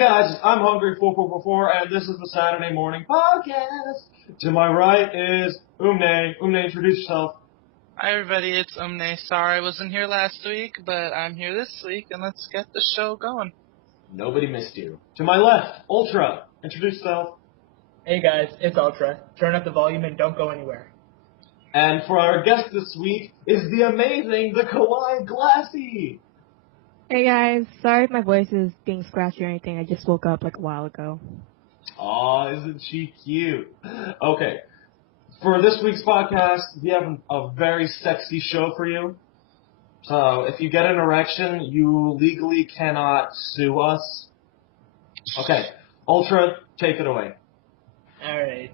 guys, I'm Hungry 4444, and this is the Saturday Morning Podcast. To my right is Umne. Umne, introduce yourself. Hi everybody, it's Umne. Sorry I wasn't here last week, but I'm here this week, and let's get the show going. Nobody missed you. To my left, Ultra. Introduce yourself. Hey guys, it's Ultra. Turn up the volume and don't go anywhere. And for our guest this week is the amazing, the Kawaii Glassy. Hey guys, sorry if my voice is being scratchy or anything. I just woke up like a while ago. Aw, isn't she cute? Okay, for this week's podcast, we have a very sexy show for you. So if you get an erection, you legally cannot sue us. Okay, Ultra, take it away. Alright.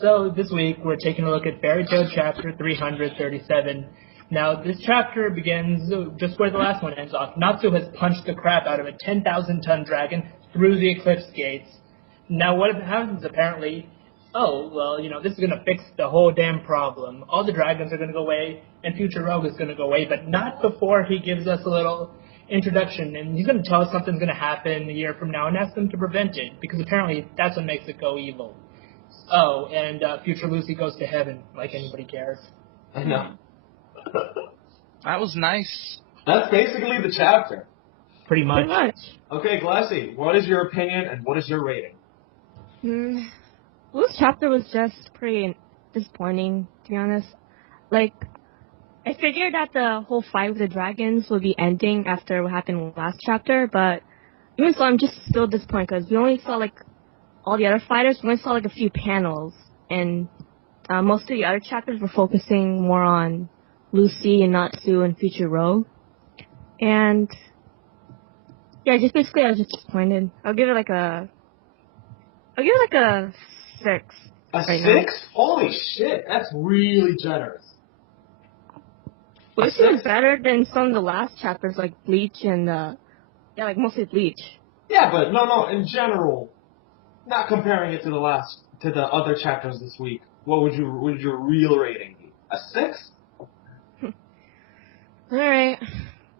So this week we're taking a look at Fairy Tail Chapter 337. Now this chapter begins just where the last one ends off. Natsu has punched the crap out of a 10,000-ton dragon through the eclipse gates. Now what happens apparently, this is going to fix the whole damn problem. All the dragons are going to go away and Future Rogue is going to go away, but not before he gives us a little introduction. And he's going to tell us something's going to happen a year from now and ask them to prevent it, because apparently that's what makes it go evil. Oh, and Future Lucy goes to heaven, like anybody cares. I know. That was nice. That's basically the chapter. Pretty much. Okay, Glassy, what is your opinion and what is your rating? Well, this chapter was just pretty disappointing, to be honest. Like, I figured that the whole fight with the dragons would be ending after what happened last chapter, but even so, I'm just still disappointed because we only saw, all the other fighters. We only saw, a few panels, and most of the other chapters were focusing more on Lucy and Natsu and Future Rogue. And, yeah, just basically I was just disappointed. I'll give it a 6. A right 6? Now. Holy shit, that's really generous. Well, this was better than some of the last chapters, like Bleach and, mostly Bleach. Yeah, but no, in general, not comparing it to the other chapters this week, what would your real rating be? A 6? Alright.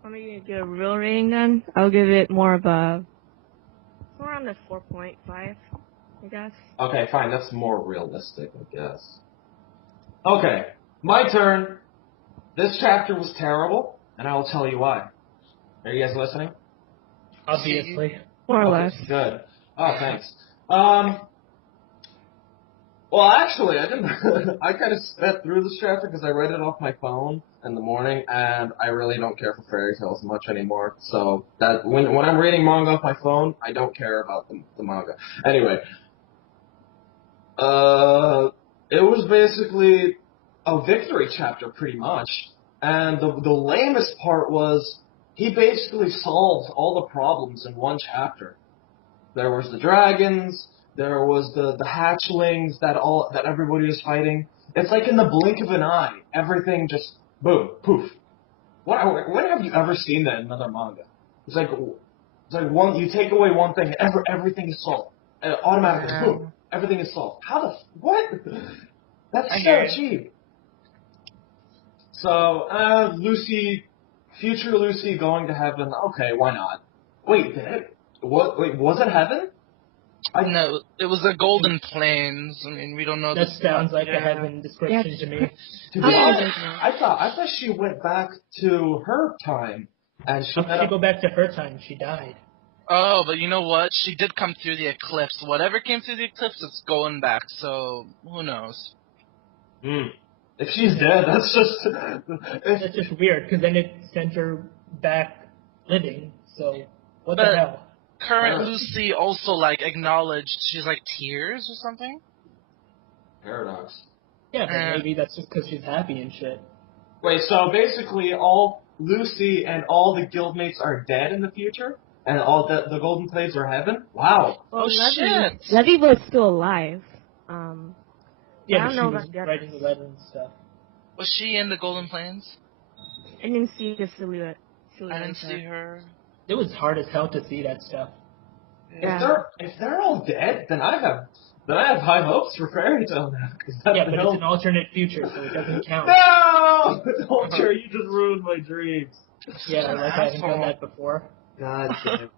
I'm gonna give a real rating then. I'll give it more around the 4.5, I guess. Okay, fine, that's more realistic, I guess. Okay, my turn. This chapter was terrible, and I will tell you why. Are you guys listening? Obviously. More or less. Good. Oh, thanks. Well, actually, I didn't. I kind of sped through this chapter because I read it off my phone in the morning, and I really don't care for fairy tales much anymore. So that when I'm reading manga off my phone, I don't care about the manga. Anyway, it was basically a victory chapter, pretty much. And the lamest part was he basically solved all the problems in one chapter. There was the dragons. There was the hatchlings that everybody was fighting. It's like in the blink of an eye, everything just boom, poof. When have you ever seen that in another manga? It's like you take away one thing, everything is solved. Automatically, boom, everything is solved. What? That's so cheap. So Future Lucy going to heaven. Okay, why not? Wait, was it heaven? No, it was the Golden Plains. I mean, we don't know. That sounds like a heaven description to me. To be honest, I thought she went back to her time, and she go back to her time. She died. Oh, but you know what? She did come through the eclipse. Whatever came through the eclipse, it's going back. So who knows? If she's dead, that's just weird, because then it sent her back living. So what the hell? Current Lucy also, acknowledged, she's tears or something? Paradox. Yeah, but maybe that's just because she's happy and shit. Wait, so basically all Lucy and all the guildmates are dead in the future? And all the Golden Plains are heaven? Wow. Oh, shit! Levy was still alive. Yeah, I don't know she was about writing the letter and stuff. Was she in the Golden Plains? I didn't see the silhouette. I didn't see her. It was hard as hell to see that stuff. Yeah. If they're all dead, then I have high hopes for Fairy Tail now. Yeah, but it's an alternate future, so it doesn't count. No! Ultra, you just ruined my dreams. Yeah, I haven't done that before. God damn.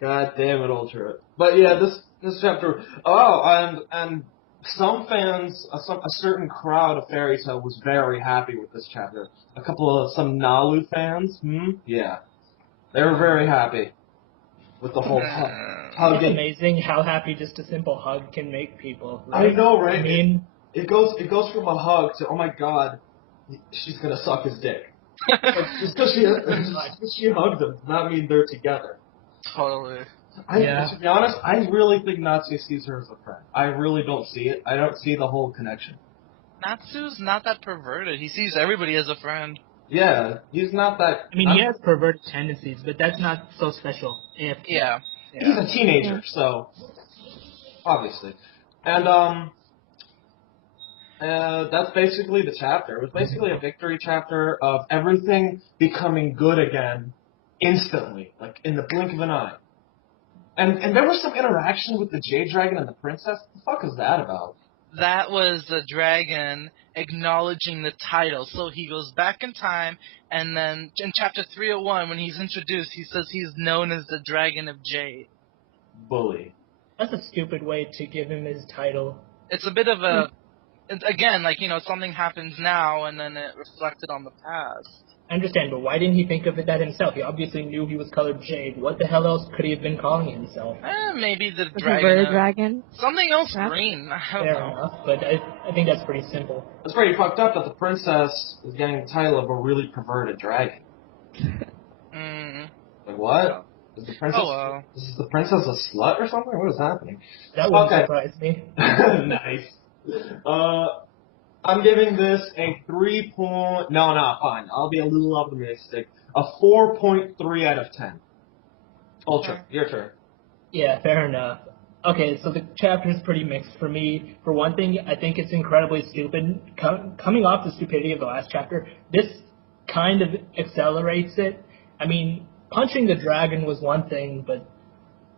God damn it, Ultra. But yeah, this chapter. Oh, and some fans, a certain crowd of Fairy Tail was very happy with this chapter. Some Nalu fans, yeah, they were very happy with the whole hug. It's amazing how happy just a simple hug can make people. I know, right? I mean, it goes from a hug to, oh my god, she's gonna suck his dick. Like, just because she hugged him does not mean they're together. Totally. To be honest, I really think Natsu sees her as a friend. I really don't see it. I don't see the whole connection. Natsu's not that perverted. He sees everybody as a friend. Yeah, he's not that... I mean, he has perverted tendencies, but that's not so special. Yeah. He's a teenager, so... Obviously. And, that's basically the chapter. It was basically a victory chapter of everything becoming good again instantly, like in the blink of an eye. And there was some interaction with the Jade Dragon and the princess. What the fuck is that about? That was the dragon acknowledging the title. So he goes back in time, and then in chapter 301, when he's introduced, he says he's known as the Dragon of Jade. Bully. That's a stupid way to give him his title. It's a bit of a... Again, like, something happens now, and then it reflected on the past. I understand, but why didn't he think of it that himself? He obviously knew he was colored jade. What the hell else could he have been calling himself? Maybe the dragon. Dragon. Something else Perhaps? Green. I don't Fair know. enough, but I think that's pretty simple. It's pretty fucked up that the princess is getting the title of a really perverted dragon. Like, what? Is the princess, is the princess a slut or something? What is happening? That wouldn't surprise me. Nice. I'm giving this a 3 point... No, fine. I'll be a little optimistic. A 4.3 out of 10. Ultra, your turn. Yeah, fair enough. Okay, so the chapter is pretty mixed for me. For one thing, I think it's incredibly stupid. Coming off the stupidity of the last chapter, this kind of accelerates it. I mean, punching the dragon was one thing, but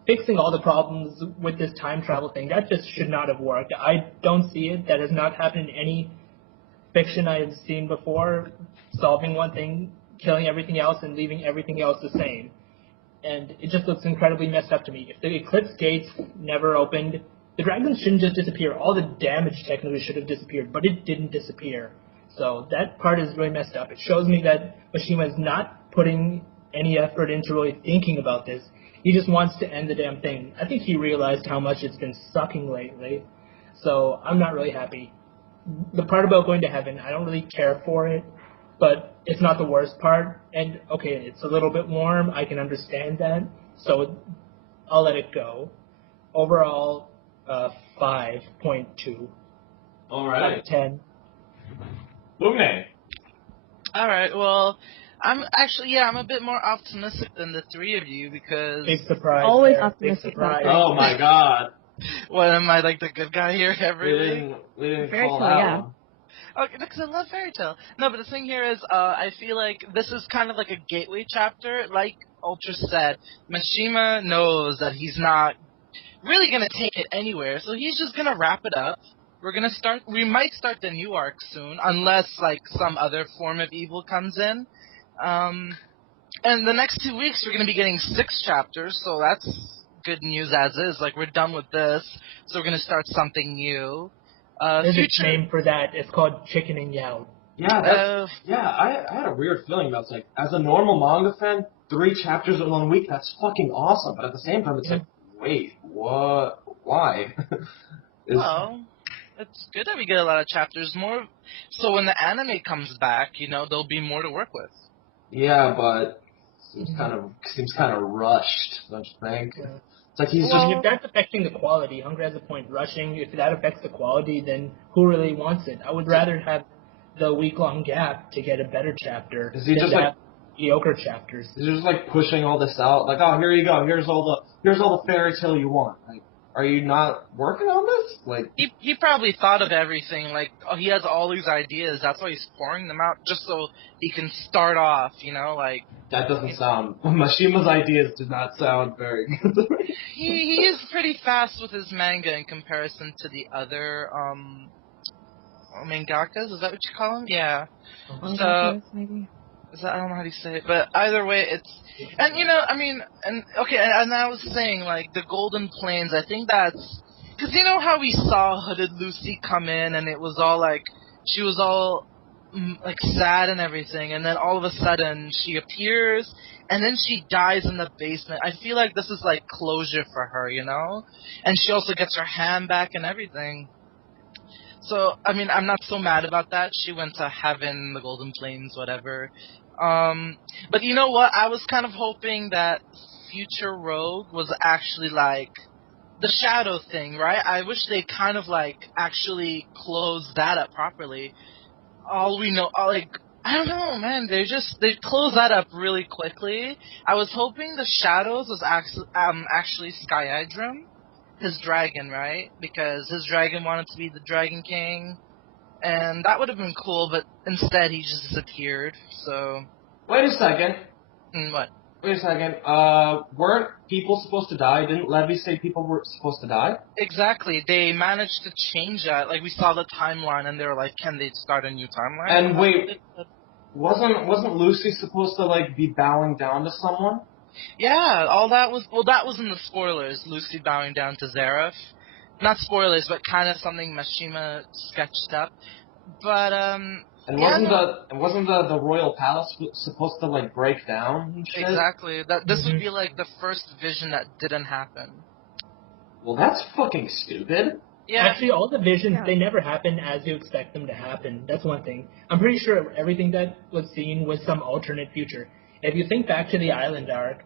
fixing all the problems with this time travel thing, that just should not have worked. I don't see it. That has not happened in any fiction I have seen before. Solving one thing, killing everything else, and leaving everything else the same. And it just looks incredibly messed up to me. If the Eclipse Gates never opened, the dragons shouldn't just disappear. All the damage technically should have disappeared, but it didn't disappear. So that part is really messed up. It shows me that Mishima is not putting any effort into really thinking about this. He just wants to end the damn thing. I think he realized how much it's been sucking lately. So I'm not really happy. The part about going to heaven, I don't really care for it, but it's not the worst part. And, okay, it's a little bit warm. I can understand that. So I'll let it go. Overall, 5.2. All right. Out of 10. Lumne. All right, well... I'm a bit more optimistic than the three of you because... Big surprise. Always there. optimistic. Big surprise. Oh my god. What, am I like the good guy here? Everything? We didn't Fairy call Tail, that yeah. one. Okay, because I love Fairy Tail. No, but the thing here is, I feel like this is kind of like a gateway chapter. Like Ultra said, Mishima knows that he's not really going to take it anywhere, so he's just going to wrap it up. We might start the new arc soon, unless, like, some other form of evil comes in. And the next 2 weeks we're going to be getting 6 chapters, so that's good news as is. Like, we're done with this, so we're going to start something new. There's a name for that. It's called Chicken and Yao. Yeah, I had a weird feeling about it. Like, as a normal manga fan, 3 chapters in 1 week, that's fucking awesome. But at the same time, it's like, wait, what? Why? Well, it's good that we get a lot of chapters more. So when the anime comes back, there'll be more to work with. Yeah, but seems kind of rushed, don't you think? Yeah. It's like he's If that's affecting the quality, Hunger has a point. Rushing, if that affects the quality, then who really wants it? I would rather have the week-long gap to get a better chapter Is he than just to like have mediocre chapters. He's just like pushing all this out. Like, oh, here you go. Here's all the fairy tale you want. Like, are you not working on this? Like, he probably thought of everything. Like, he has all these ideas. That's why he's pouring them out, just so he can start off. Like. That doesn't sound... Mashima's ideas do not sound very good to me. He is pretty fast with his manga in comparison to the other, mangakas? Is that what you call them? Yeah. Maybe. I don't know how to say it, but either way, it's, and I mean, and okay, and I was saying like the Golden Plains. I think that's because how we saw Hooded Lucy come in, and it was all like she was all like sad and everything, and then all of a sudden she appears, and then she dies in the basement. I feel like this is like closure for her, and she also gets her hand back and everything. So, I mean, I'm not so mad about that. She went to heaven, the Golden Plains, whatever. But you know what? I was kind of hoping that Future Rogue was actually like the Shadow thing, right? I wish they kind of like actually closed that up properly. All we know, I don't know, man. They closed that up really quickly. I was hoping the Shadows was actually Skyadrim, his dragon, right? Because his dragon wanted to be the Dragon King, and that would have been cool, but instead he just disappeared, so... Wait a second. What? Wait a second. Weren't people supposed to die? Didn't Levy say people were supposed to die? Exactly. They managed to change that. Like, we saw the timeline, and they were like, can they start a new timeline? And wait, wasn't Lucy supposed to, like, be bowing down to someone? Yeah, that was in the spoilers, Lucy bowing down to Zareth. Not spoilers, but kind of something Mashima sketched up. But, And wasn't the royal palace supposed to, like, break down and shit? Exactly. This would be, like, the first vision that didn't happen. Well, that's fucking stupid. Yeah. Actually, all the visions, they never happen as you expect them to happen. That's one thing. I'm pretty sure everything that was seen was some alternate future. If you think back to the island arc,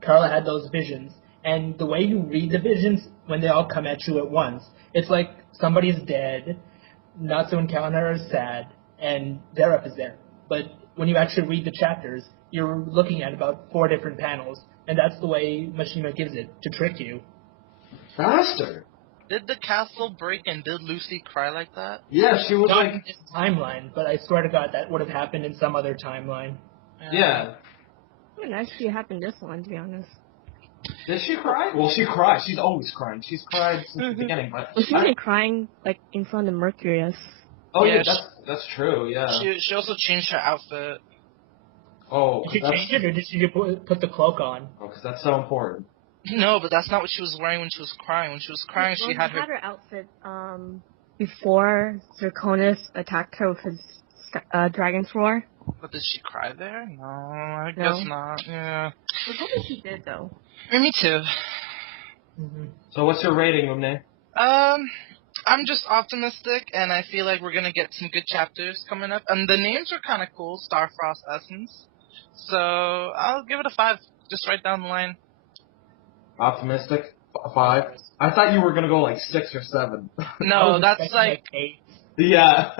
Carla had those visions, and the way you read the visions when they all come at you at once, it's like somebody's dead, Natsu and Kalina are sad, and Zareth is there. But when you actually read the chapters, you're looking at about 4 different panels, and that's the way Mashima gives it, to trick you. Faster. Did the castle break and did Lucy cry like that? Yeah, she was Not like... in this timeline, but I swear to God that would have happened in some other timeline. Yeah. It would nice to happen this one, to be honest. Did she cry? Well, she cried. She's always crying. She's cried since the beginning, but... Well, she wasn't crying, like, in front of Mercurius. Oh, yeah, Yeah, that's true, yeah. She also changed her outfit. Oh, Did she change it, or did she put the cloak on? Oh, because that's so important. No, but that's not what she was wearing when she was crying. When she was crying, she had her... outfit, before Zirconis attacked her with his dragon's roar. But did she cry there? No, I guess not. Yeah. I was hoping she did, though. Me too. Mm-hmm. So what's your rating, Umne? I'm just optimistic, and I feel like we're gonna get some good chapters coming up. And the names are kind of cool, Starfrost Essence. So I'll give it a 5, just right down the line. Optimistic? 5? I thought you were gonna go like 6 or 7. No, that's like 8. Yeah.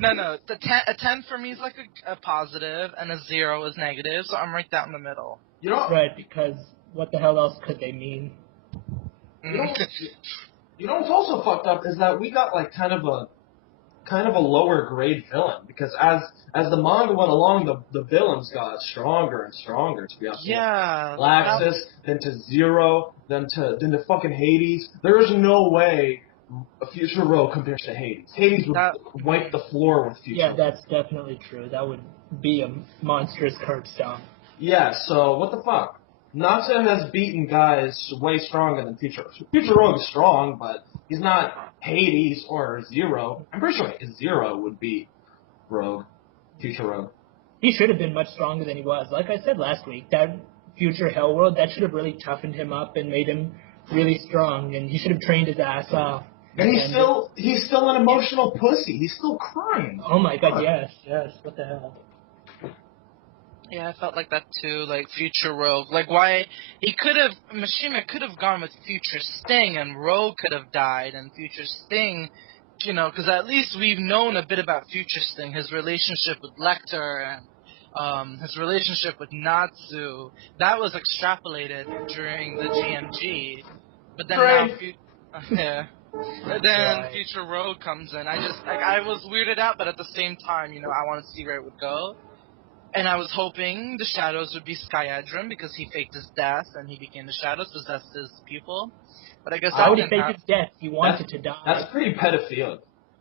no. A 10 for me is like a positive, and a 0 is negative. So I'm right down the middle. You know, Right, because what the hell else could they mean? you know what's also fucked up is that we got like kind of a lower grade villain, because as the manga went along, the villains got stronger and stronger, to be honest. Yeah. Laxus, then to Zero, then to fucking Hades. There is no way a Future Rogue compares to Hades. Hades would wipe the floor with Future Yeah, Rogue. that's definitely true. That would be a monstrous curb stomp. Yeah, so what the fuck? Natsu has beaten guys way stronger than Future Rogue. Future Rogue is strong, but he's not Hades or Zero. I'm pretty sure Zero would beat Future Rogue. He should have been much stronger than he was. Like I said last week, that future Hell World, that should have really toughened him up and made him really strong, and he should have trained his ass off. And he's still an emotional pussy. He's still crying. Oh my God, yes, what the hell? Yeah, I felt like that too, like Future Rogue. Like, Mashima could have gone with Future Sting, and Rogue could have died, and Future Sting, because at least we've known a bit about Future Sting, his relationship with Lecter, and his relationship with Natsu. That was extrapolated during the GMG, but then Future Rogue comes in. I was weirded out, but at the same time, I wanted to see where it would go. And I was hoping the Shadows would be Skyadrim, because he faked his death and he became the Shadows, possessed his pupil. But I guess How would he fake his death? He wanted to die. That's pretty pedophilic.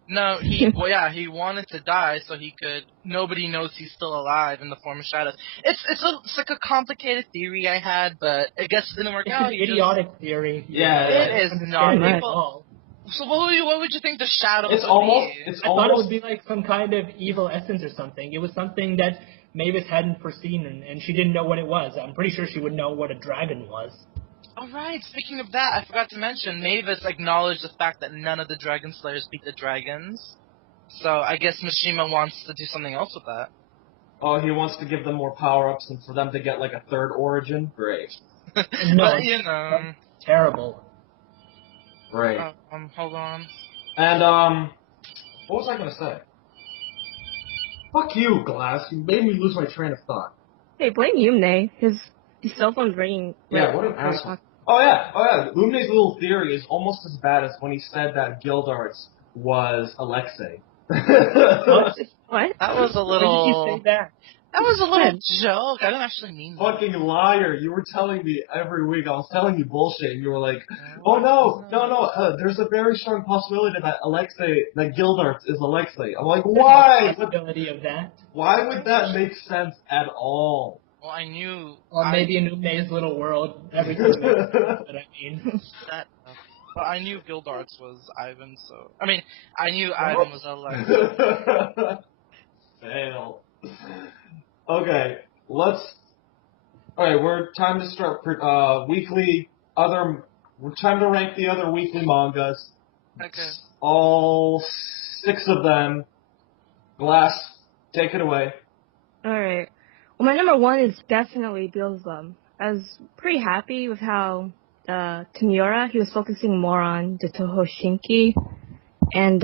No, he wanted to die so he could. Nobody knows he's still alive in the form of shadows. It's like a complicated theory I had, but I guess it didn't work It's out. an idiotic theory. Yeah, it is not. Understand it at People, all. so what would you think the shadows It's would almost. be? It's I thought it almost. would be like some kind of evil essence or something. It was something that Mavis hadn't foreseen, and she didn't know what it was. I'm pretty sure she would know what a dragon was. All right. Speaking of that, I forgot to mention Mavis acknowledged the fact that none of the Dragon Slayers beat the dragons. So I guess Mishima wants to do something else with that. Oh, he wants to give them more power-ups and for them to get like a third origin. Great. No, But you know. terrible. Great. Hold on. And what was I gonna say? Fuck you, Glass. You made me lose my train of thought. Hey, blame Yumne. His cell phone's ringing. Yeah, what an asshole. Oh yeah. Lumne's little theory is almost as bad as when he said that Gildarts was Alexei. What? That was a Why did little. you say that? That was a little joke. I didn't actually mean that. Fucking liar! You were telling me every week. I was telling you bullshit, and you were like, "Oh no. There's a very strong possibility that Gildarts is Alexei." I'm like, why? There's no possibility of that. Why would that make sense at all? Well, I knew. Or maybe in Ume's little world, everything makes sense. But I mean, That. But I knew Gildarts was Ivan, so I knew Ivan was Alexei. Fail. Okay, we're time to start weekly other. We're time to rank the other weekly mangas. Okay. All 6 of them. Glass, take it away. Alright. Well, my number 1 is definitely Beelzebub. I was pretty happy with how Tamura, he was focusing more on the Tohoshinki and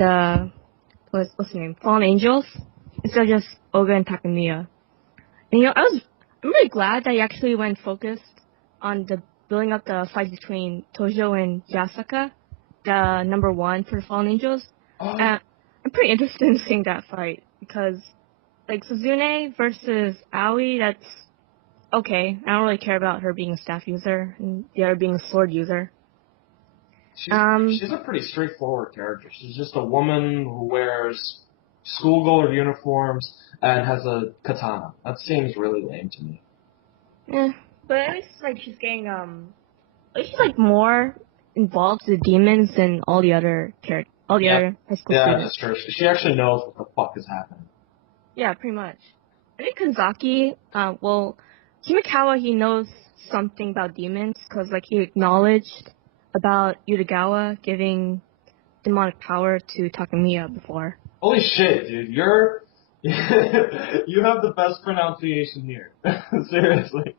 what's the name? Fallen Angels instead of just Oga and Takamiya. And I'm really glad that he actually went focused on the building up the fight between Tojo and Yasaka, the number 1 for the Fallen Angels. I'm pretty interested in seeing that fight because, like, Suzune versus Aoi, that's okay. I don't really care about her being a staff user and the other being a sword user. She's a pretty straightforward character. She's just a woman who wears schoolgirl uniforms and has a katana. That seems really lame to me. Yeah, but at least like she's getting she's like more involved with demons than all the other other high school Yeah, students. that's true. She actually knows what the fuck is happening. Yeah, pretty much. I think Kanzaki, Himikawa, he knows something about demons because like he acknowledged about Utagawa giving demonic power to Takamiya before. Holy shit, dude! You have the best pronunciation here. Seriously,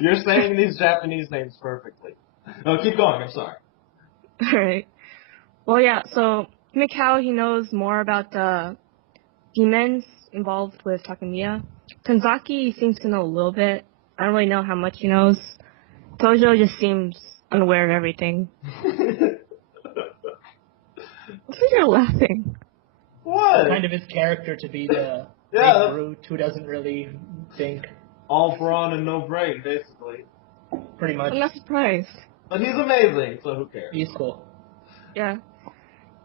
you're saying these Japanese names perfectly. No, keep going. I'm sorry. Alright. Well, yeah, so Himikawa, he knows more about the demons involved with Takamiya. Kanzaki seems to know a little bit. I don't really know how much he knows. Tojo just seems unaware of everything. What's you're laughing? What? kind of his character to be the Yeah. big brute who doesn't really think, All brawn and no brain, basically. pretty much. I'm not surprised. But he's amazing, so who cares? He's cool. Yeah.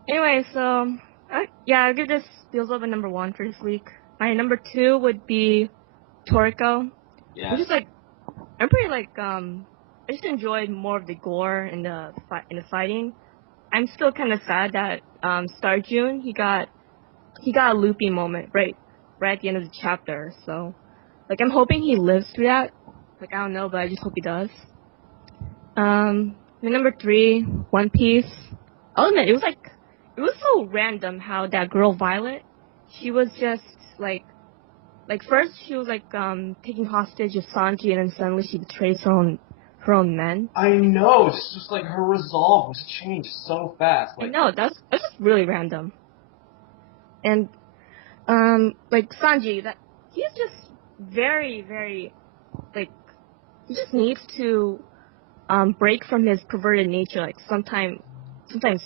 Anyway, so I'll give this Beelzebub a number 1 for this week. My number 2 would be Toriko. Yeah. I'm just like, I'm pretty like I just enjoyed more of the gore and the fighting. I'm still kind of sad that Star June he got a loopy moment right at the end of the chapter. So like I'm hoping he lives through that. Like I don't know, but I just hope he does. My number 3, One Piece. I'll admit, it was so random how that girl Violet, she was just like first she was like taking hostage of Sanji, and then suddenly she betrays her own men. I know, it's just like her resolve was changed so fast. I Like, know, that's just really random. And like Sanji, that he's just very, very like he just needs to break from his perverted nature like sometime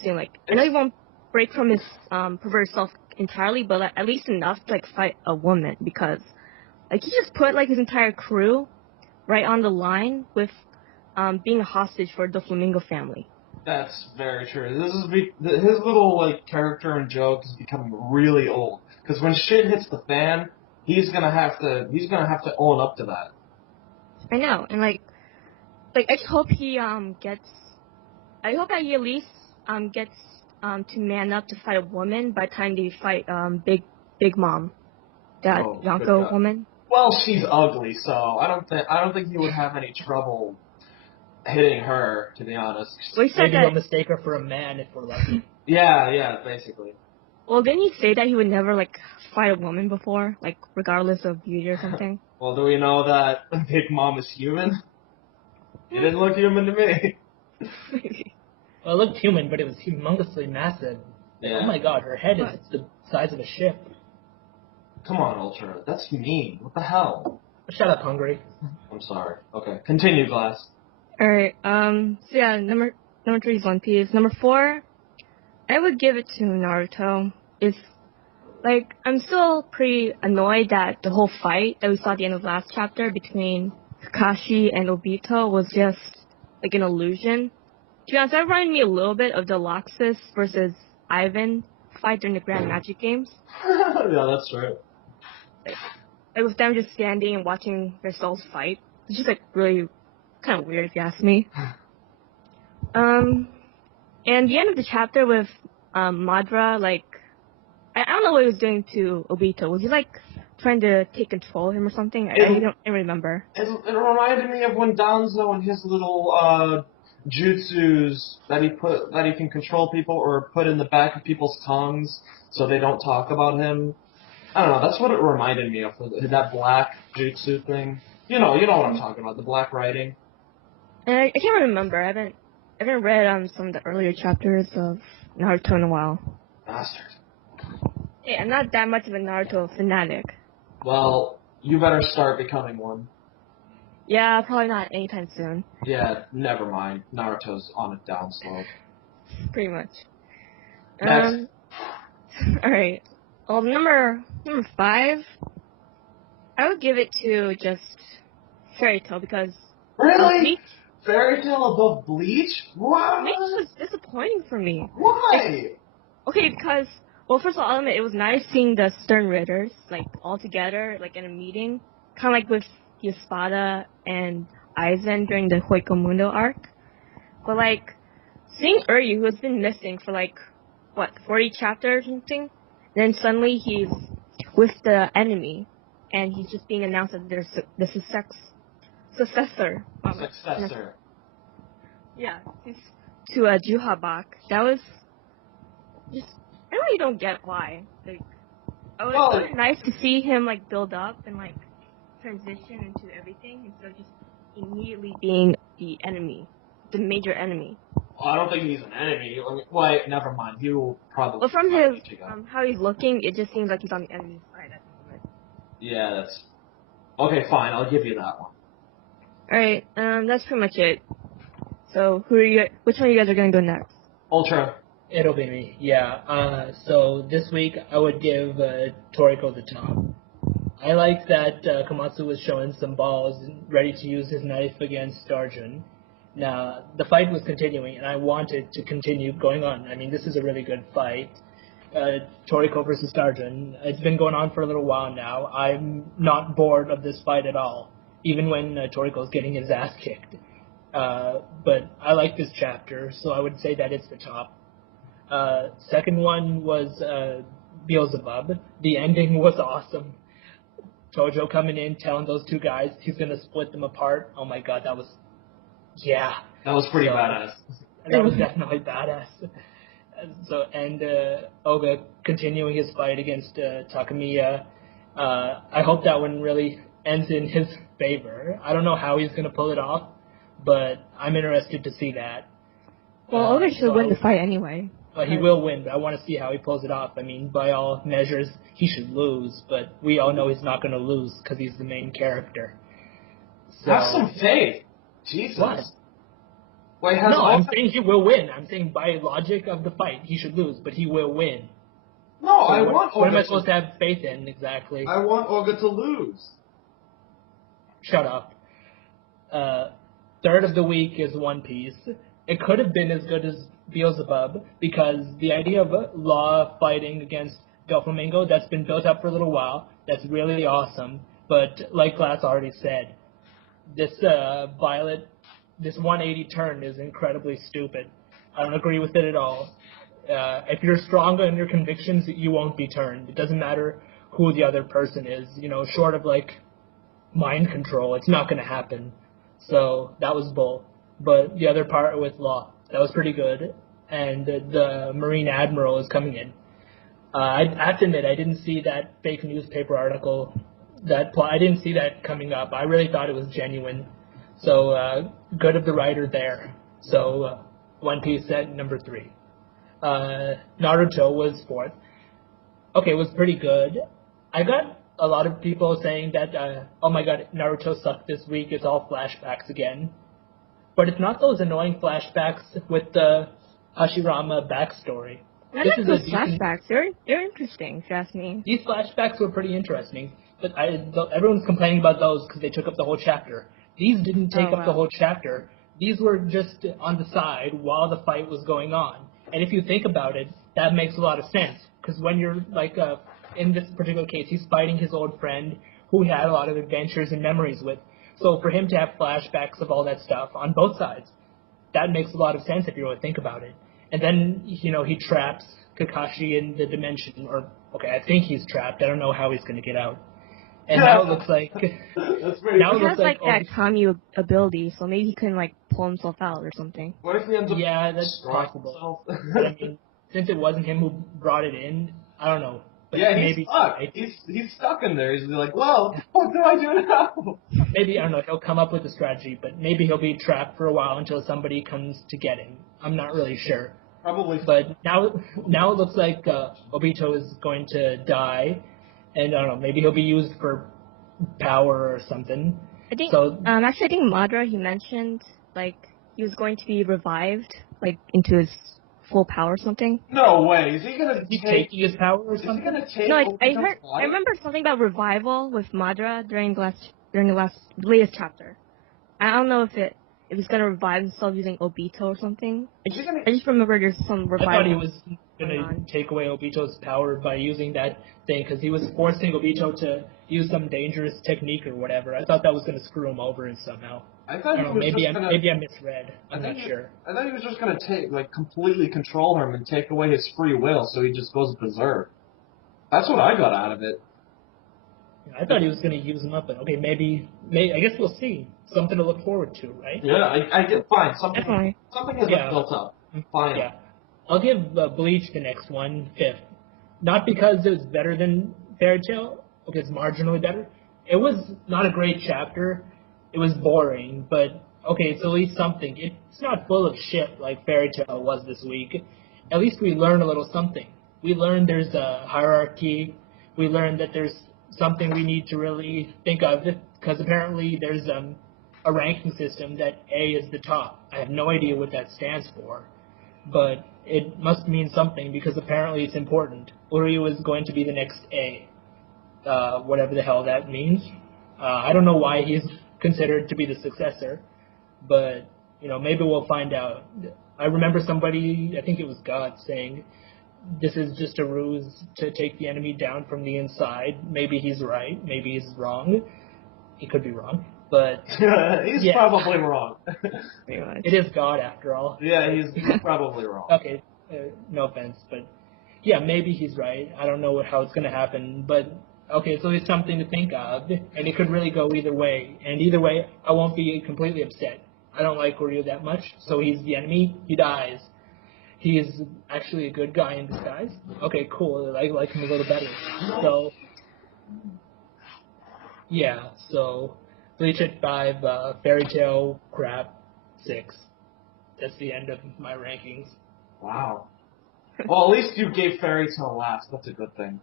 soon. Like I know he won't break from his perverted self entirely, but like, at least enough to like fight a woman, because like he just put like his entire crew right on the line with being a hostage for the Flamingo family. That's very true. His little like character and joke is becoming really old. Because when shit hits the fan, he's gonna have to own up to that. I know, and like I just hope he gets. I hope that he at least gets to man up to fight a woman by the time they fight Big Mom, that Oh, good Yonko God. woman. Well, she's ugly, so I don't think he would have any trouble hitting her, to be honest. Well, he said Maybe he'll that. mistake her for a man if we're lucky. Yeah, basically. Well, didn't he say that he would never like fight a woman before, like regardless of beauty or something? Well, do we know that Big Mom is human? He didn't look human to me. Well, it looked human, but it was humongously massive. Yeah. Oh my God, her head is the size of a ship. Come on, Ultra. That's mean. What the hell? Shut up, Hungry. I'm sorry. Okay, continue, Glass. Alright, so yeah, number 3 is One Piece. Number 4, I would give it to Naruto. It's, like, I'm still pretty annoyed that the whole fight that we saw at the end of last chapter between Kakashi and Obito was just, like, an illusion. To be honest, that reminded me a little bit of the Loxus versus Ivan fight during the Grand Magic Games. Yeah, that's true. It was them just standing and watching their souls fight. It's just, like, really kind of weird if you ask me. And the end of the chapter with Madara, like, I don't know what he was doing to Obito. Was he like trying to take control of him or something? I don't remember. It reminded me of when Danzo and his little jutsus that he can control people or put in the back of people's tongues so they don't talk about him. I don't know. That's what it reminded me of. That black jutsu thing. You know what I'm talking about. The black writing. And I can't remember. I haven't read some of the earlier chapters of Naruto in a while. Bastard. Hey, I'm not that much of a Naruto fanatic. Well, you better start becoming one. Yeah, probably not anytime soon. Yeah, never mind. Naruto's on a downslope. Pretty much. Next. Alright. Well, number 5, I would give it to just Fairy Tail because... Really? Fairy Tail above Bleach? Why? Bleach was disappointing for me. Why? Okay, because... Well, first of all, I'll admit, it was nice seeing the Stern Ritters, like, all together, like, in a meeting. Kind of like with Espada and Aizen during the Hueco arc. But, like, seeing Uryu, who has been missing for, like, 40 chapters or something, then suddenly he's with the enemy, and he's just being announced as the successor. Successor. Yeah, to Juhabak. That was just... I really don't get why. Like, it was nice to see him like build up and like transition into everything instead of just immediately being the enemy, the major enemy. Well, I don't think he's an enemy. Wait, never mind. He will probably. Well, from his how he's looking, it just seems like he's on the enemy side at the moment. Yeah, that's okay. Fine, I'll give you that one. All right, that's pretty much it. So, which one of you guys are gonna go next? Ultra. It'll be me, yeah. So this week I would give Toriko the top. I like that Komatsu was showing some balls and ready to use his knife against Arjun. Now, the fight was continuing, and I wanted to continue going on. I mean, this is a really good fight. Toriko versus Arjun. It's been going on for a little while now. I'm not bored of this fight at all, even when Toriko's getting his ass kicked. But I like this chapter, so I would say that it's the top. Second one was Beelzebub. The ending was awesome. Tojo coming in, telling those two guys he's going to split them apart. Oh my god, that was... Yeah. That was pretty badass. That was definitely badass. So, and Oga continuing his fight against Takamiya. I hope that one really ends in his favor. I don't know how he's going to pull it off, but I'm interested to see that. Well, Oga should win the fight anyway. He will win, but I want to see how he pulls it off. I mean, by all measures, he should lose, but we all know he's not going to lose because he's the main character. So, have some faith. Jesus. What? Wait, I'm saying he will win. I'm saying by logic of the fight, he should lose, but he will win. No, So I want Oga. What am I supposed to have faith in, exactly? I want Oga to lose. Shut up. Third of the week is One Piece. it could have been as good as Beelzebub, because the idea of Law fighting against Doflamingo, that's been built up for a little while. That's really awesome. But like Glass already said, this Violet, this 180 turn is incredibly stupid. I don't agree with it at all. If you're strong in your convictions, you won't be turned. It doesn't matter who the other person is. Short of like mind control, it's not going to happen. So that was bull. But the other part with Law, that was pretty good. And the Marine Admiral is coming in. I have to admit, I didn't see that fake newspaper article. I didn't see that coming up. I really thought it was genuine. So good of the writer there. So One Piece at number 3. Naruto was 4th. Okay, it was pretty good. I got a lot of people saying that, oh my god, Naruto sucked this week. It's all flashbacks again. But it's not those annoying flashbacks with the Hashirama backstory. I like those flashbacks. They're interesting, if you ask me. These flashbacks were pretty interesting. But everyone's complaining about those because they took up the whole chapter. These didn't take up the whole chapter. These were just on the side while the fight was going on. And if you think about it, that makes a lot of sense. Because when you're, like, in this particular case, he's fighting his old friend who he had a lot of adventures and memories with. So for him to have flashbacks of all that stuff on both sides, that makes a lot of sense if you really think about it. And then, he traps Kakashi in the dimension. I think he's trapped. I don't know how he's going to get out. And now it looks like... That's pretty now it looks like that Kami ability, so maybe he can, like, pull himself out or something. What if he ends up... Yeah, that's possible. But, I mean, since it wasn't him who brought it in, I don't know. But yeah, maybe stuck. He's stuck in there. He's like, well, what do I do now? Maybe, I don't know, he'll come up with a strategy, but maybe he'll be trapped for a while until somebody comes to get him. I'm not really sure. Probably. But now it looks like Obito is going to die, and I don't know, maybe he'll be used for power or something. I think, so, actually, I think Madara, he mentioned, like, he was going to be revived, like, into his full power or something. No way. Is he gonna take his power or something? Is he gonna take? No, I remember something about revival with Madara during the latest chapter. I don't know if he's gonna revive himself using Obito or something. I just remember there's some revival. I thought he was gonna take away Obito's power by using that thing because he was forcing Obito to use some dangerous technique or whatever. I thought that was gonna screw him over somehow. Maybe I misread. I'm not sure. I thought he was just gonna completely control him and take away his free will, so he just goes berserk. That's what I got out of it. I thought he was gonna use him up, but okay, maybe. I guess we'll see. Something to look forward to, right? Yeah, I get fine. Something has built up. Fine. Yeah, I'll give Bleach the next one, 5th. Not because it was better than Fairy Tail, because it's marginally better. It was not a great chapter. It was boring, but okay, it's at least something. It's not full of shit like Fairy Tail was this week. At least we learned a little something. We learned there's a hierarchy. We learned that there's something we need to really think of, because apparently there's a ranking system that A is the top. I have no idea what that stands for, but it must mean something because apparently it's important. Uryu is going to be the next A, whatever the hell that means. I don't know why he's considered to be the successor, but maybe we'll find out. I remember somebody, I think it was God, saying this is just a ruse to take the enemy down from the inside. Maybe he's right, maybe he's wrong. He could be wrong, but he's probably wrong. It is God after all. Yeah, he's probably wrong. Okay, no offense, but yeah, maybe he's right. I don't know how it's going to happen, but okay, so it's something to think of, and it could really go either way. And either way, I won't be completely upset. I don't like Uryu that much, so he's the enemy. He dies. He is actually a good guy in disguise. Okay, cool. I like him a little better. So, yeah. So, Bleach at 5, Fairy Tail, crap, 6. That's the end of my rankings. Wow. Well, at least you gave Fairy Tail last. That's a good thing.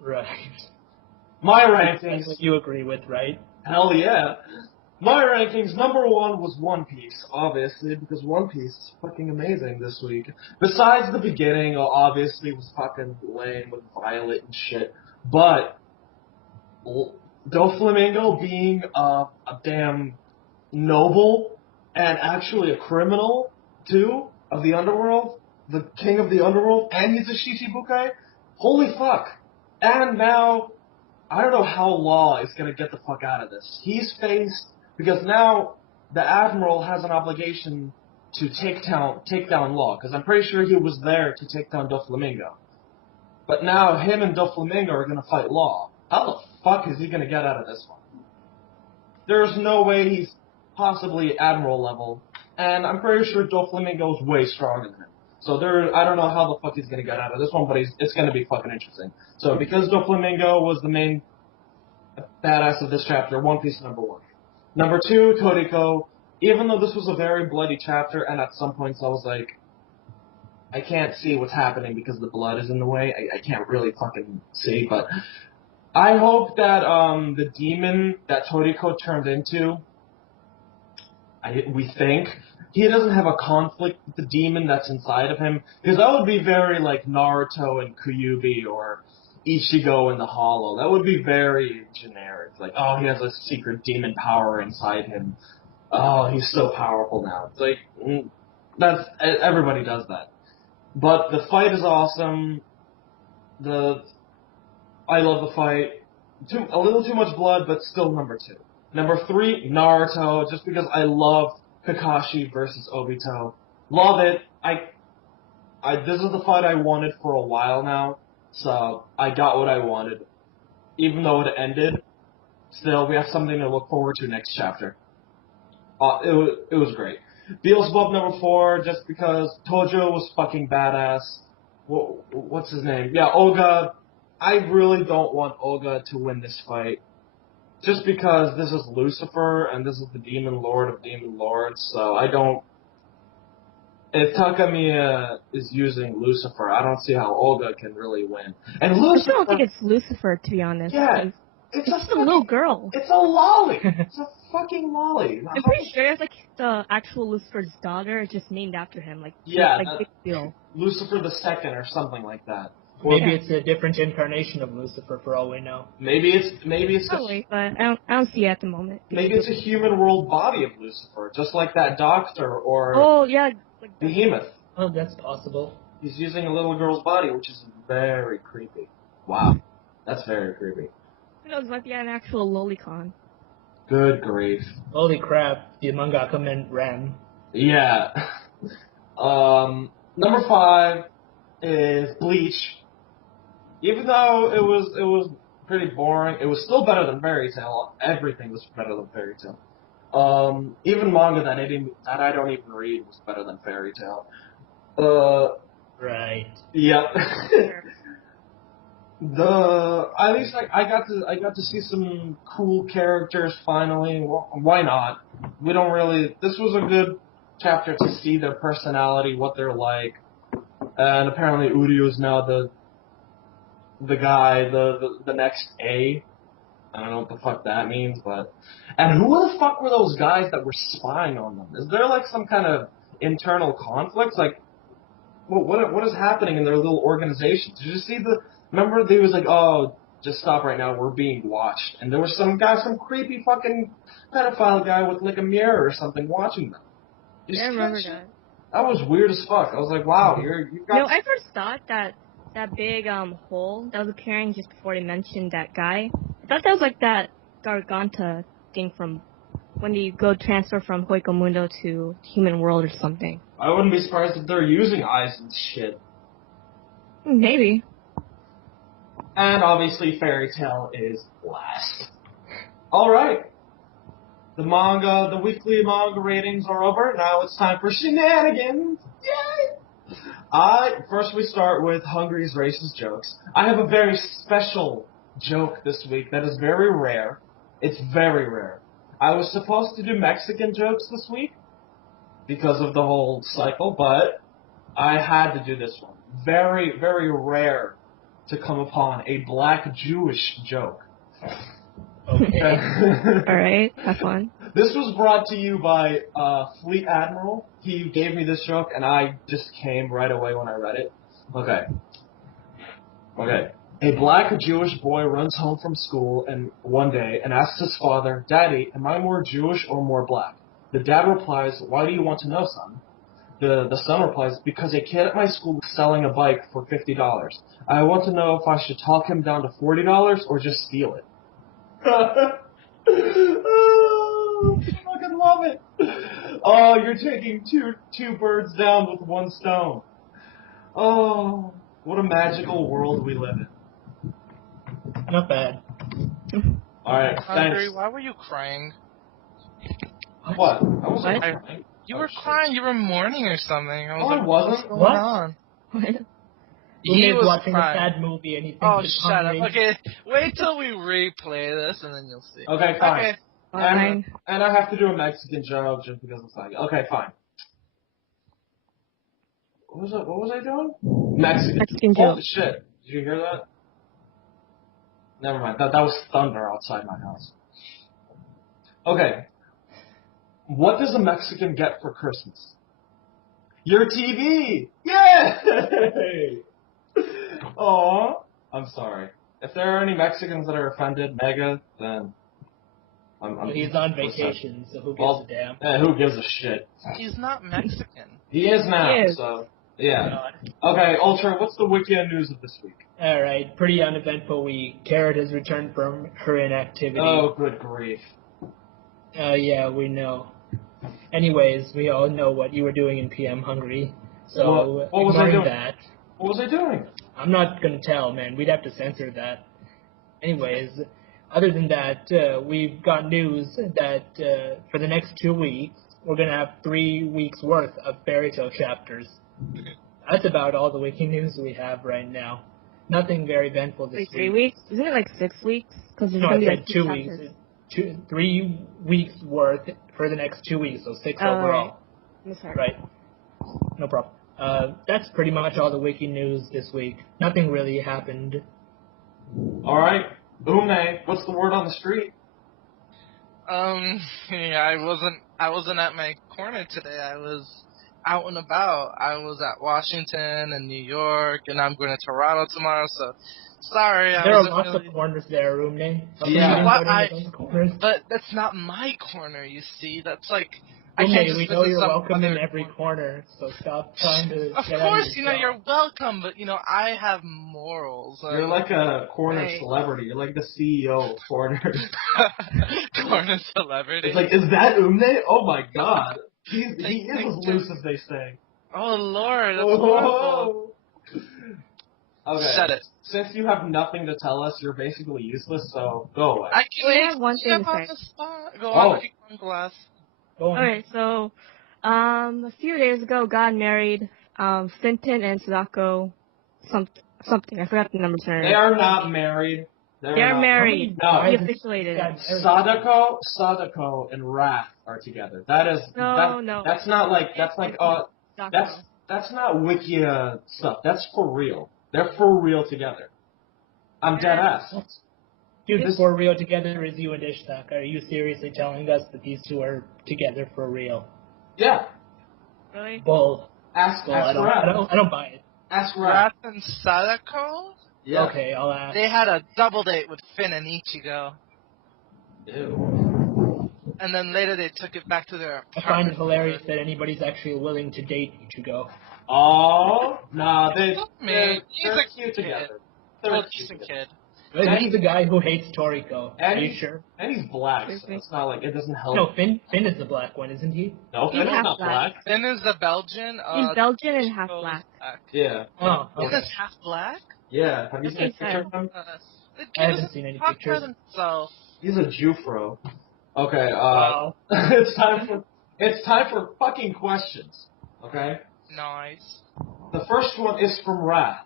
Right. My rankings. That's what you agree with, right? Hell yeah. My rankings, number 1 was One Piece, obviously, because One Piece is fucking amazing this week. Besides the beginning, obviously, was fucking lame with Violet and shit. But Doflamingo being a damn noble and actually a criminal 2 of the underworld, the king of the underworld, and he's a Shichibukai? Holy fuck. And now, I don't know how Law is going to get the fuck out of this. He's faced, because now the Admiral has an obligation to take down Law, because I'm pretty sure he was there to take down Doflamingo. But now him and Doflamingo are going to fight Law. How the fuck is he going to get out of this one? There's no way he's possibly Admiral level, and I'm pretty sure Doflamingo is way stronger than him. So I don't know how the fuck he's going to get out of this one, but it's going to be fucking interesting. So because Doflamingo was the main badass of this chapter, One Piece number 1. Number 2, Toriko. Even though this was a very bloody chapter, and at some points I was like, I can't see what's happening because the blood is in the way. I can't really fucking see, but I hope that the demon that Toriko turned into, we think, he doesn't have a conflict with the demon that's inside of him, because that would be very like Naruto and Kyuubi or Ichigo in the Hollow. That would be very generic. Like, oh, he has a secret demon power inside him. Oh, he's so powerful now. It's like, everybody does that. But the fight is awesome. I love the fight. A little too much blood, but still number 2. Number 3, Naruto, just because I love Kakashi versus Obito. Love it. This is the fight I wanted for a while now, so I got what I wanted. Even though it ended, still, we have something to look forward to next chapter. It was great. Beelzebub number 4, just because Tojo was fucking badass. What's his name? Yeah, Oga. I really don't want Oga to win this fight. Just because this is Lucifer, and this is the Demon Lord of Demon Lords, so I don't... If Takamiya is using Lucifer, I don't see how Olga can really win. And Lucifer... I don't think it's Lucifer, to be honest. Yeah, it's just a little girl. It's a lolly. It's a fucking lolly. I'm pretty sure it's like the actual Lucifer's daughter, just named after him. Like, yeah, like big deal. Lucifer the Second or something like that. Maybe it's a different incarnation of Lucifer, for all we know. Maybe it's probably, but I don't see it at the moment. Maybe it's a human world body of Lucifer, just like that doctor or oh yeah, like Behemoth. Oh, that's possible. He's using a little girl's body, which is very creepy. Wow, that's very creepy. Who knows? Might be an actual lolicon. Good grief! Holy crap! The mangaka meant Ren. Yeah. Number 5 is Bleach. Even though it was pretty boring, it was still better than Fairy Tail. Everything was better than Fairy Tail. Even manga that I don't even read was better than Fairy Tail. Right. Yep. At least I got to see some cool characters finally. Well, why not? This was a good chapter to see their personality, what they're like. And apparently Uryu is now the guy, the next A. I don't know what the fuck that means, but... And who the fuck were those guys that were spying on them? Is there like some kind of internal conflicts? Like, what is happening in their little organization? Did you see remember they was like, oh, just stop right now, we're being watched. And there was some creepy fucking pedophile guy with like a mirror or something watching them. I remember that. That was weird as fuck. I was like, wow, you've got... No, I first thought that big hole that was appearing just before they mentioned that guy, I thought that was like that Garganta thing from when you go transfer from Hoiko Mundo to Human World or something. I wouldn't be surprised if they're using eyes and shit. Maybe. And obviously Fairy Tail is last. Alright. The weekly manga ratings are over. Now it's time for shenanigans. Yay! First we start with Hungry's racist jokes. I have a very special joke this week that is very rare. It's very rare. I was supposed to do Mexican jokes this week because of the whole cycle, but I had to do this one. Very, very rare to come upon a black Jewish joke. Okay. Alright, have fun. This was brought to you by Fleet Admiral. He gave me this joke, and I just came right away when I read it. Okay. A black Jewish boy runs home from school one day and asks his father, "Daddy, am I more Jewish or more black?" The dad replies, "Why do you want to know, son?" The son replies, because a kid at my school was selling a bike for $50. I want to know if I should talk him down to $40 or just steal it. Oh, I fucking love it. Oh, you're taking two birds down with one stone. Oh, what a magical world we live in. Not bad. Alright, Hungry, thanks. why were you crying? What? I wasn't What? crying. You Oh, were shit. crying. You were mourning or something. I was No, I like, wasn't. what's going What? on? He He is was watching crying. a sad movie and he thinks Oh, it's shut hungry. up. Okay, wait till we replay this and then you'll see. Okay, fine. Okay. Fine. And I have to do a Mexican joke just because it's like, okay, fine. What was I doing? Mexican. Mexican Holy joke. shit. Did you hear that? Never mind. That was thunder outside my house. Okay. What does a Mexican get for Christmas? Your TV! Yay! Aw. I'm sorry. If there are any Mexicans that are offended, mega, then He's on vacation, so who gives a damn? Who gives a shit? He's not Mexican. He is now, He is. so yeah. God. Okay, Ultra, what's the Wikia news of this week? Alright, pretty uneventful week. Carrot has returned from her inactivity. Oh, good grief. Yeah, we know. Anyways, we all know what you were doing in PM Hungry. So, What was I ignoring doing? that, What was I doing? I'm not gonna tell, man. We'd have to censor that. Anyways, other than that, we've got news that for the next 2 weeks, we're gonna have 3 weeks worth of fairy tale chapters. That's about all the wiki news we have right now. Nothing very eventful this Wait, week. 3 weeks? Isn't it like 6 weeks? Because there's No, gonna I be said like 2 chapters. weeks. 3 weeks worth for the next 2 weeks, so 6 Oh, overall. I'm sorry. Right. No problem. That's pretty much all the wiki news this week. Nothing really happened. Alright. Ume, what's the word on the street? Yeah, I wasn't at my corner today. I was out and about. I was at Washington and New York, and I'm going to Toronto tomorrow, so sorry. There I are wasn't lots really... of corners there, Rumney. Yeah. What? Those corners. But that's not my corner, you see. That's like... I Rumney, can't just we visit know you're some welcome in other every corner, so stop trying to Of get out course, of your job. you're welcome, but, I have morals. You're like a corner Right. celebrity. You're like the CEO of corner. corner celebrity. It's like, is that Umne? Oh my god. He is Thank as you. loose as they say. Oh, Lord, that's horrible. Okay. Shut it. Since you have nothing to tell us, you're basically useless, so go away. I can Wait, I have one thing to on say. the spot. Go Oh. on, pick one glass. Go on. Alright, so, a few days ago, God married, Finton and Sadako, something, I forgot the number to her. They are not married. They're not married. No. He officiated it. Sadako and Wrath are together. That is No. That's not like Sadako. that's not Wikia stuff. That's for real. They're for real together. I'm dead ass. Dude, This- for real together is you and Ishtak. Are you seriously telling us that these two are together for real? Yeah. Really? Bull. Ask Bull. I Wrath. don't buy it. Ask Wrath. Wrath and Sadako? Yeah. Okay, I'll ask. They had a double date with Finn and Ichigo. Ew. And then later they took it back to their I find apartment. it hilarious that anybody's actually willing to date Ichigo. Oh, nah, they're He's a cute kid. together. Well, They're he's cute a together. kid. This is the guy who hates Toriko. Are And you sure? And he's black, so it's not like it doesn't help. No, Finn is the black one, isn't he? No, He's Finn is half not black. black. Finn is the Belgian. He's Belgian and half Ichigo is black. Yeah. Oh, Finn okay. is half black? Yeah. Have you seen a Okay, picture of him? The I kid haven't doesn't seen any talk pictures. about himself. He's a Jufro. Okay, Wow. it's time for fucking questions. Okay? Nice. The first one is from Wrath.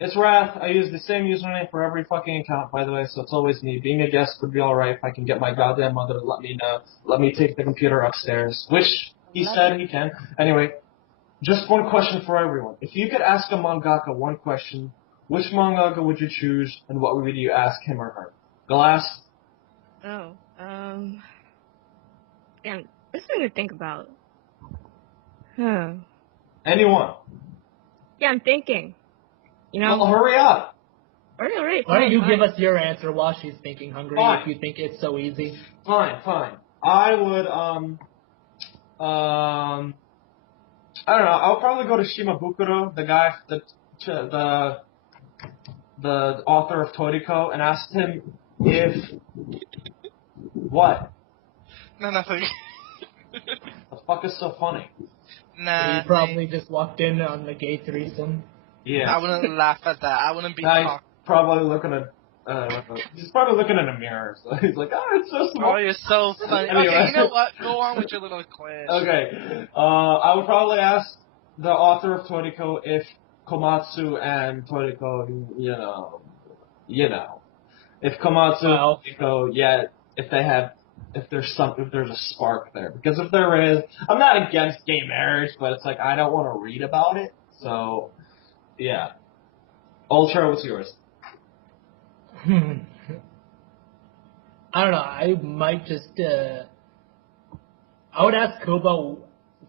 It's Wrath. I use the same username for every fucking account, by the way, so it's always me. Being a guest would be alright if I can get my goddamn mother to let me know. Let me take the computer upstairs. Which he said he can. Anyway, just one question for everyone. If you could ask a mangaka one question, which mangaka would you choose, and what would you ask him or her? Glass? Oh, damn, this is something to think about. Huh. Anyone? Yeah, I'm thinking. You know? Well, hurry up. Alright, Why don't you fine. give us your answer while she's thinking hungry Fine. if you think it's so easy? Fine. I would, I don't know. I'll probably go to Shimabukuro, the guy, the author of Toriko, and ask him if what No, nothing. the fuck is so funny. Nah. He probably just walked in on the gay threesome. Yeah. I wouldn't laugh at that. I wouldn't be Guy's shocked. probably looking at. He's probably looking in a mirror. So he's like, "Oh, it's so small." Oh, you're so funny. Anyway. Okay, you know what? Go on with your little quiz. Okay. I would probably ask the author of Toriko if Komatsu and Toriko, if Komatsu Well. and Toriko, if there's a spark there. Because if there is, I'm not against gay marriage, but it's like I don't want to read about it. So, yeah. Ultra, what's yours? I don't know. I might just. I would ask Kobo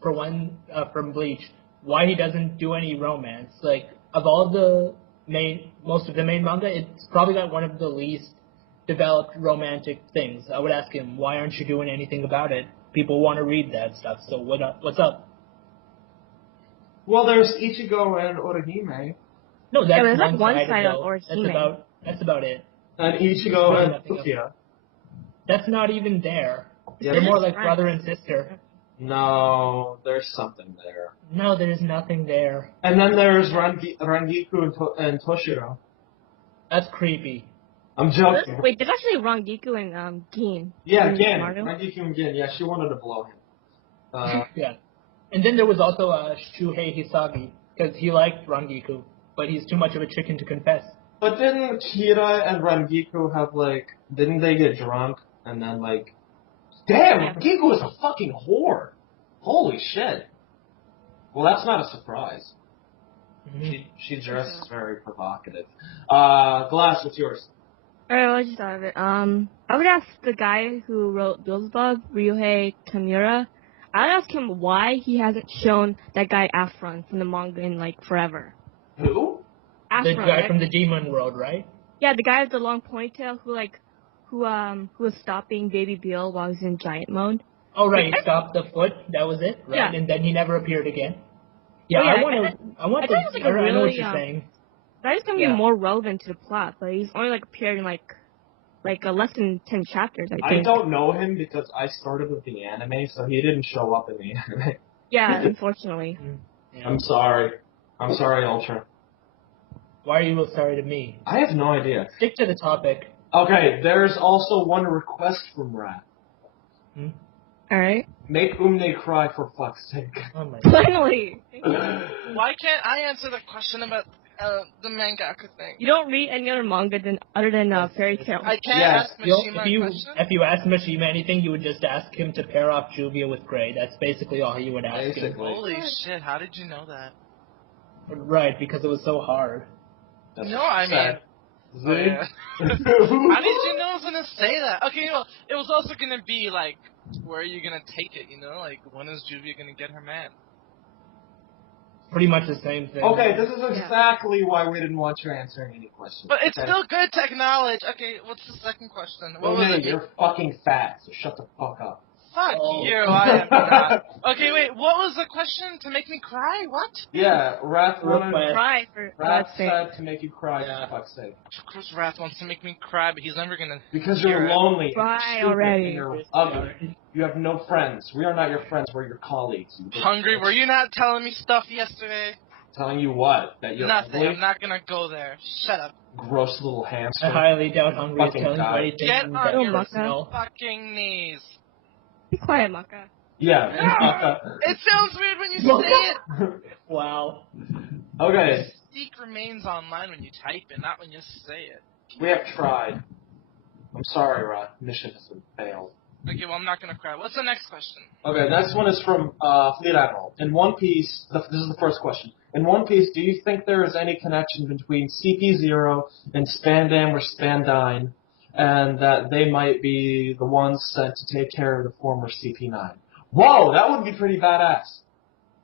for one from Bleach why he doesn't do any romance. Like of all the most of the main manga, it's probably got one of the least developed romantic things. I would ask him why aren't you doing anything about it? People want to read that stuff. So what's up? Well, there's Ichigo and Orihime. No, that's there's like one side side of though. Orihime. That's about it. And Ichigo and Sofia. That's not even there. Yeah, They're more just like friends. brother and sister. No, there's something there. No, there's nothing there. And then there's Rangiku and Toshiro. That's creepy. I'm joking. Wait, there's actually Rangiku and Gin. Yeah, in Gin. Naruto. Rangiku and Gin. Yeah, she wanted to blow him. Yeah. And then there was also Shuhei Hisagi, because he liked Rangiku, but he's too much of a chicken to confess. But didn't Kira and Rangiku have, didn't they get drunk? And then, damn, Rangiku is a fucking whore. Holy shit. Well, that's not a surprise. Mm-hmm. She dresses very provocative. Glass, what's yours? Alright, well, I just thought of it. I would ask the guy who wrote Beelzebub, Ryuhei Tamura, I would ask him why he hasn't shown that guy Afron from the manga in, forever. Who? Afron, The guy right? from the Demon World, right? Yeah, the guy with the long ponytail who was stopping Baby Beal while he was in giant mode. Oh, right, he stopped the foot, that was it, right? Yeah. And then he never appeared again. Yeah, Oh, yeah, I want I to, thought it was, a I know what really, you're saying. that is going to be more relevant to the plot, but he's only, appeared in, less than 10 chapters, I I think. don't know him because I started with the anime, so he didn't show up in the anime. Yeah, unfortunately. Yeah. I'm sorry, Ultra. Why are you sorry to me? I have no idea. Stick to the topic. Okay, there's also one request from Rat. Alright. Make Umne cry for fuck's sake. Oh my god. Finally! Why can't I answer the question about the mangaka thing? You don't read any other manga other than Fairy Tail. I can't Yes. ask Mishima a question? If you ask Mishima anything, you would just ask him to pair off Juvia with Gray. That's basically all you would ask him. Basically. Holy shit, how did you know that? Right, because it was so hard. That's No, I mean... sad. Oh, yeah. How did you know I was gonna say that? Okay, well, it was also gonna be, where are you gonna take it, when is Juvia gonna get her man? Pretty much the same thing. Okay, this is exactly why we didn't want you answering any questions. But it's okay? still good to acknowledge. Okay, what's the second question? What was it? You're fucking fat, so shut the fuck up. Fuck Oh. you, I am not. Okay, wait, what was the question? To make me cry? What? Yeah, Wrath wanted Cry for Wrath God's sake. said to make you cry for fuck's sake. Of course Wrath wants to make me cry, but he's never gonna Because hear you're it. lonely. Cry and stupid already. And you're ugly. You have no friends. We are not your friends, we're your colleagues. You bitch. Hungry, were you not telling me stuff yesterday? Telling you what? That you're Nothing, ugly? I'm not gonna go there. Shut up. Gross little hamster. I highly doubt Hungry is Fucking telling you guy. anything Get that on Oh, your personal. fucking knees. Be quiet, Maka. Yeah. It sounds weird when you say it. Wow. Okay, Mystique remains online when you type it, not when you say it. we have tried. I'm sorry, Rod. Mission has been failed. Okay, well, I'm not gonna cry. What's the next question? Okay, next one is from Fleet Admiral. In One Piece, this is the first question. In One Piece, do you think there is any connection between CP0 and Spandam or Spandine, and that they might be the ones sent to take care of the former CP9? Whoa, that would be pretty badass.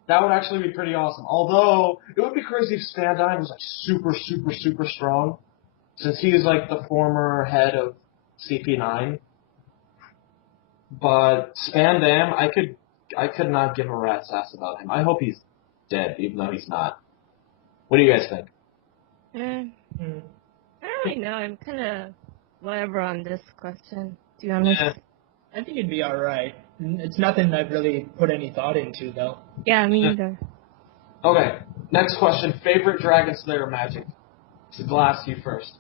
That would actually be pretty awesome. Although, it would be crazy if Spandine was super, super, super strong, since he is the former head of CP9. But Spandam, I could not give a rat's ass about him. I hope he's dead, even though he's not. What do you guys think? I don't really know. I'm kind of whatever on this question, to be honest. Yeah. I think it'd be alright. It's nothing I've really put any thought into, though. Yeah, me either. Okay, next question. Favorite Dragon Slayer magic? Glass, you first.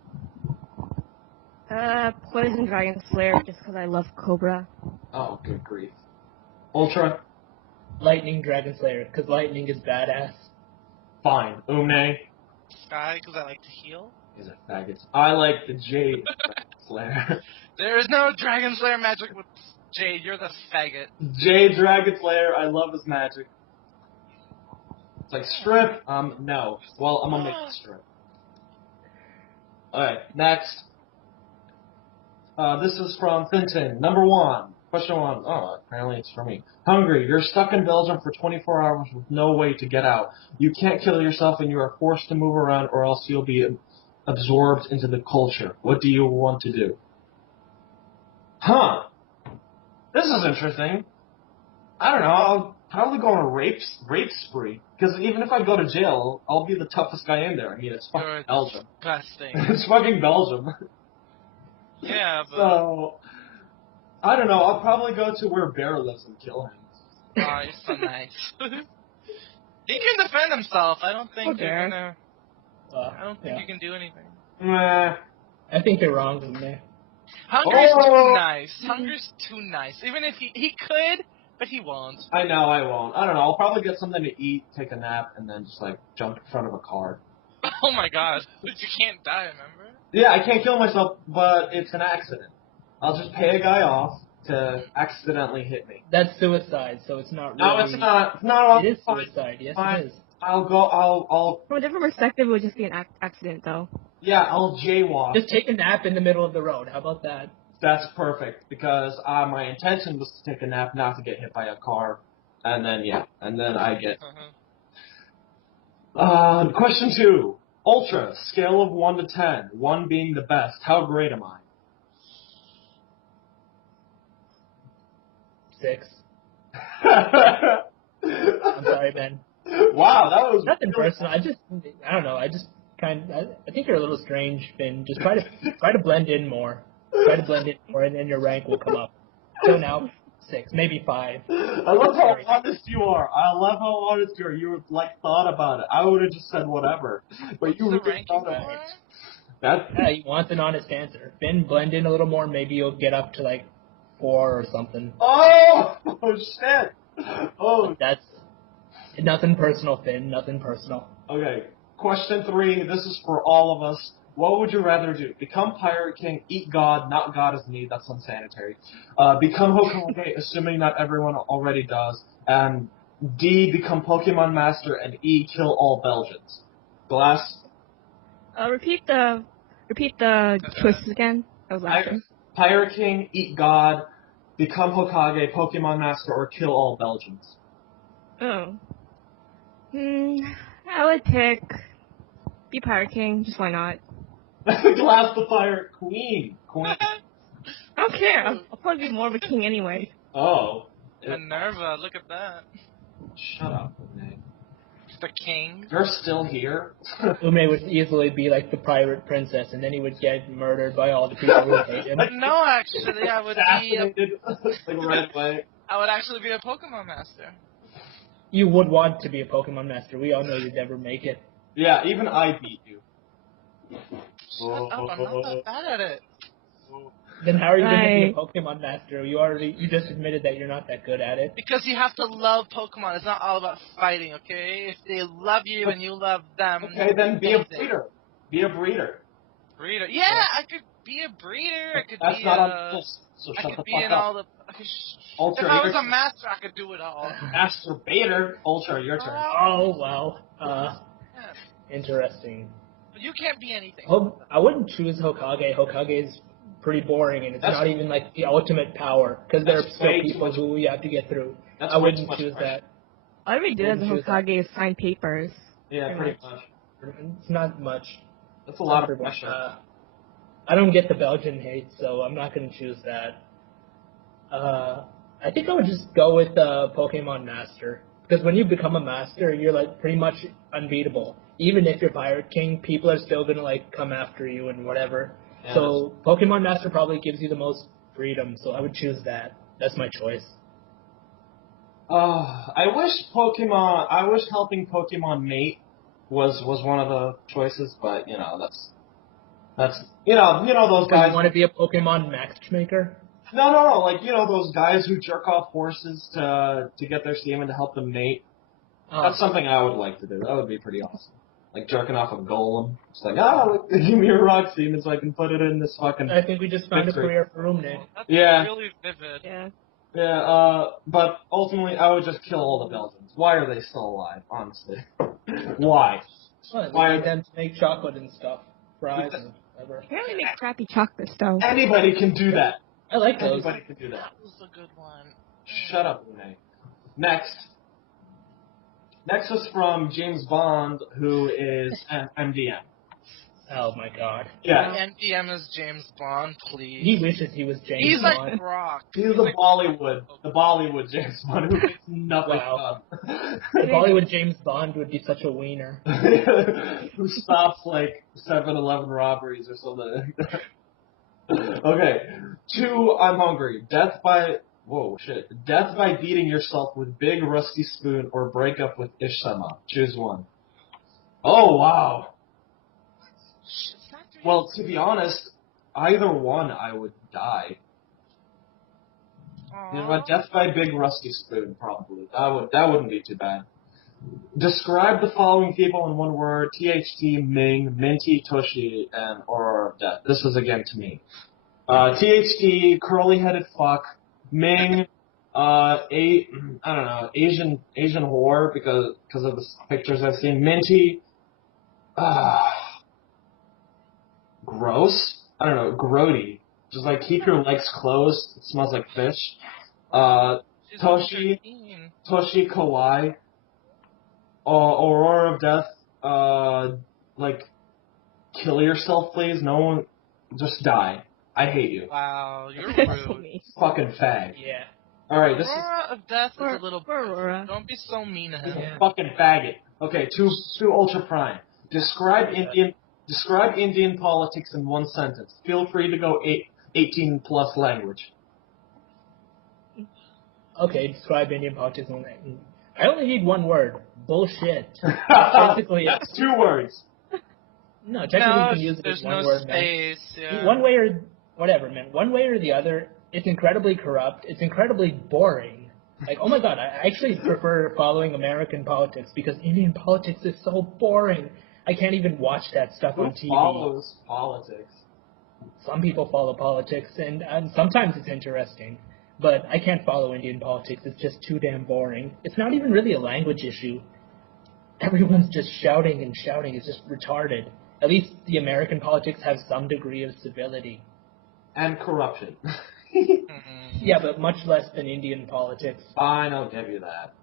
Poison Dragon Slayer, just because I love Cobra. Oh, good grief. Ultra? Lightning Dragon Slayer, because lightning is badass. Fine. Umne? Sky, because I like to heal. These are faggots. I like the Jade Slayer. There is no Dragon Slayer magic with Jade. You're the faggot. Jade Dragon Slayer, I love his magic. It's like, strip? No. Well, I'm gonna make it strip. Alright, next. This is from Finton. Number 1. Question 1. Oh, apparently it's for me. Hungry. You're stuck in Belgium for 24 hours with no way to get out. You can't kill yourself and you are forced to move around or else you'll be absorbed into the culture. What do you want to do? Huh. This is interesting. I don't know. I'll probably go on a rape spree. Because even if I go to jail, I'll be the toughest guy in there. I mean, it's fucking Belgium. Disgusting. It's fucking Belgium. Yeah, but... So, I don't know. I'll probably go to where Bear lives and kill him. Oh, you're so nice. He can defend himself. I don't think Okay. you're gonna... I don't think you can do anything. Meh. I think they're wrong with me. Hunger's too nice. Hunger's too nice. Even if he could, but he won't. I know I won't. I don't know. I'll probably get something to eat, take a nap, and then just, like, jump in front of a car. Oh my god. But you can't die, remember? Yeah, I can't kill myself, but it's an accident. I'll just pay a guy off to accidentally hit me. That's suicide, so it's not really... No, it's not. It's not. It is suicide, yes Fine. it is. I'll From a different perspective, it would just be an accident, though. yeah, I'll jaywalk. Just take a nap in the middle of the road, how about that? That's perfect, because my intention was to take a nap, not to get hit by a car. And then I get... Question 2. Ultra, scale of 1 to 10, 1 being the best. How great am I? 6. I'm sorry, man. Wow, that was... Nothing personal, I don't know, I think you're a little strange, Finn. Just try to blend in more. Try to blend in more, and then your rank will come up. So now, 6, maybe 5. I love how honest you are. I love how honest you are. You, like, thought about it. I would have just said whatever. But you really thought about it. Yeah, you want an honest answer. Finn, blend in a little more, maybe you'll get up to, like, 4 or something. Oh, shit. Oh. That's nothing personal, Finn. Nothing personal. Okay, question 3. This is for all of us. What would you rather do? Become Pirate King, eat God, not God as me, that's unsanitary. Become Hokage, assuming not everyone already does. And D, become Pokemon Master, and E, kill all Belgians. Glass? Repeat the choices again. That was last time. Pirate King, eat God, become Hokage, Pokemon Master, or kill all Belgians. Oh. I would pick be Pirate King. Just why not? Glass the Pirate Queen. I don't care. I'll probably be more of a king anyway. Oh. Minerva, look at that. Shut up, Ume. The king. You're still here? Ume would easily be like the pirate princess, and then he would get murdered by all the people who hate him. No, actually, I would be like right away. I would actually be a Pokemon Master. You would want to be a Pokemon Master. We all know you'd never make it. Yeah, even I beat you. Shut up, I'm not that bad at it. Then how are you going to be a Pokemon Master? You just admitted that you're not that good at it. Because you have to love Pokemon. It's not all about fighting, okay? If they love you and you love them... Okay, then be a breeder. Be a breeder. Breeder? Yeah, I could be a breeder. I could That's be not a... on the list, so I shut could the be fuck in up. all the... Ultra, if I was your a master, I could do it all. Masturbator. Ultra, your turn. Oh, wow. Yeah. Interesting. But you can't be anything. I wouldn't choose Hokage. Hokage is pretty boring, and it's not even like the ultimate power, because there are still people who we have to get through. I wouldn't choose that. All we do as a Hokage is sign papers. Yeah, pretty much. It's not much. That's a lot of pressure. I don't get the Belgian hate, so I'm not going to choose that. I think I would just go with Pokemon Master. Because when you become a master, you're like pretty much unbeatable. Even if you're Pirate King, people are still gonna like come after you and whatever. Yeah, So Pokemon Master probably gives you the most freedom, so I would choose that. That's my choice. I wish helping Pokemon mate was one of the choices, but that's those So guys. you want to be a Pokemon matchmaker? No, like those guys who jerk off horses to get their semen to help them mate. That's something I would like to do. That would be pretty awesome. Like jerking off a golem. It's like, give me your rock semen so I can put it in this fucking. I think we just found victory. a career for Umne. That's Yeah. really vivid. Yeah. Yeah, but ultimately I would just kill all the Belgians. Why are they still alive, honestly? Why? Well, Why we are need them to make chocolate and stuff. Fries and whatever. Apparently make crappy chocolate stuff. Anybody can do that. I like those. Anybody can do that. That was a good one. Shut up, Renee. Next is from James Bond, who is MDM. Oh my god. Yeah. NPM is James Bond, please. He wishes he was James He's Bond. like Brock. He's the Bollywood James Bond who gets nothing Wow. done. The Bollywood James Bond would be such a wiener. Who stops like 7-Eleven robberies or something. Okay. 2, I'm hungry. Death by beating yourself with big rusty spoon or break up with Ishama. Choose one. Oh wow. Well, to be honest, either one I would die. Death by big rusty spoon, probably. That wouldn't be too bad. Describe the following people in one word: THT, Ming, Minty, Toshi, and Aurora of Death. This is again to me. THT, curly-headed fuck. Ming, Asian whore because of the pictures I've seen. Minty, gross. I don't know, grody. Just like keep your legs closed. It smells like fish. She's Toshi, 13. Kawaii. Aurora of Death. Like kill yourself, please. No one, just die. I hate you. Wow, you're That's rude. me. Fucking fag. Yeah. Alright, Aurora of Death is a little... Poor Aurora. Don't be so mean to This him. is a fucking faggot. Okay, two Ultra Prime. Describe Indian politics in one sentence. Feel free to go 18 plus language. Okay, describe Indian politics. I only need one word. Bullshit. Basically, That's 2 words. no, technically you can use it there's as one no word, space. man. Yeah. One way or whatever, man. One way or the other, it's incredibly corrupt. It's incredibly boring. Like, oh my god, I actually prefer following American politics because Indian politics is so boring. I can't even watch that stuff Who on TV. follows politics? Some people follow politics, and sometimes it's interesting. But I can't follow Indian politics. It's just too damn boring. It's not even really a language issue. Everyone's just shouting and shouting. It's just retarded. At least the American politics have some degree of civility. And corruption. Yeah, but much less than Indian politics. Fine, I'll give you that.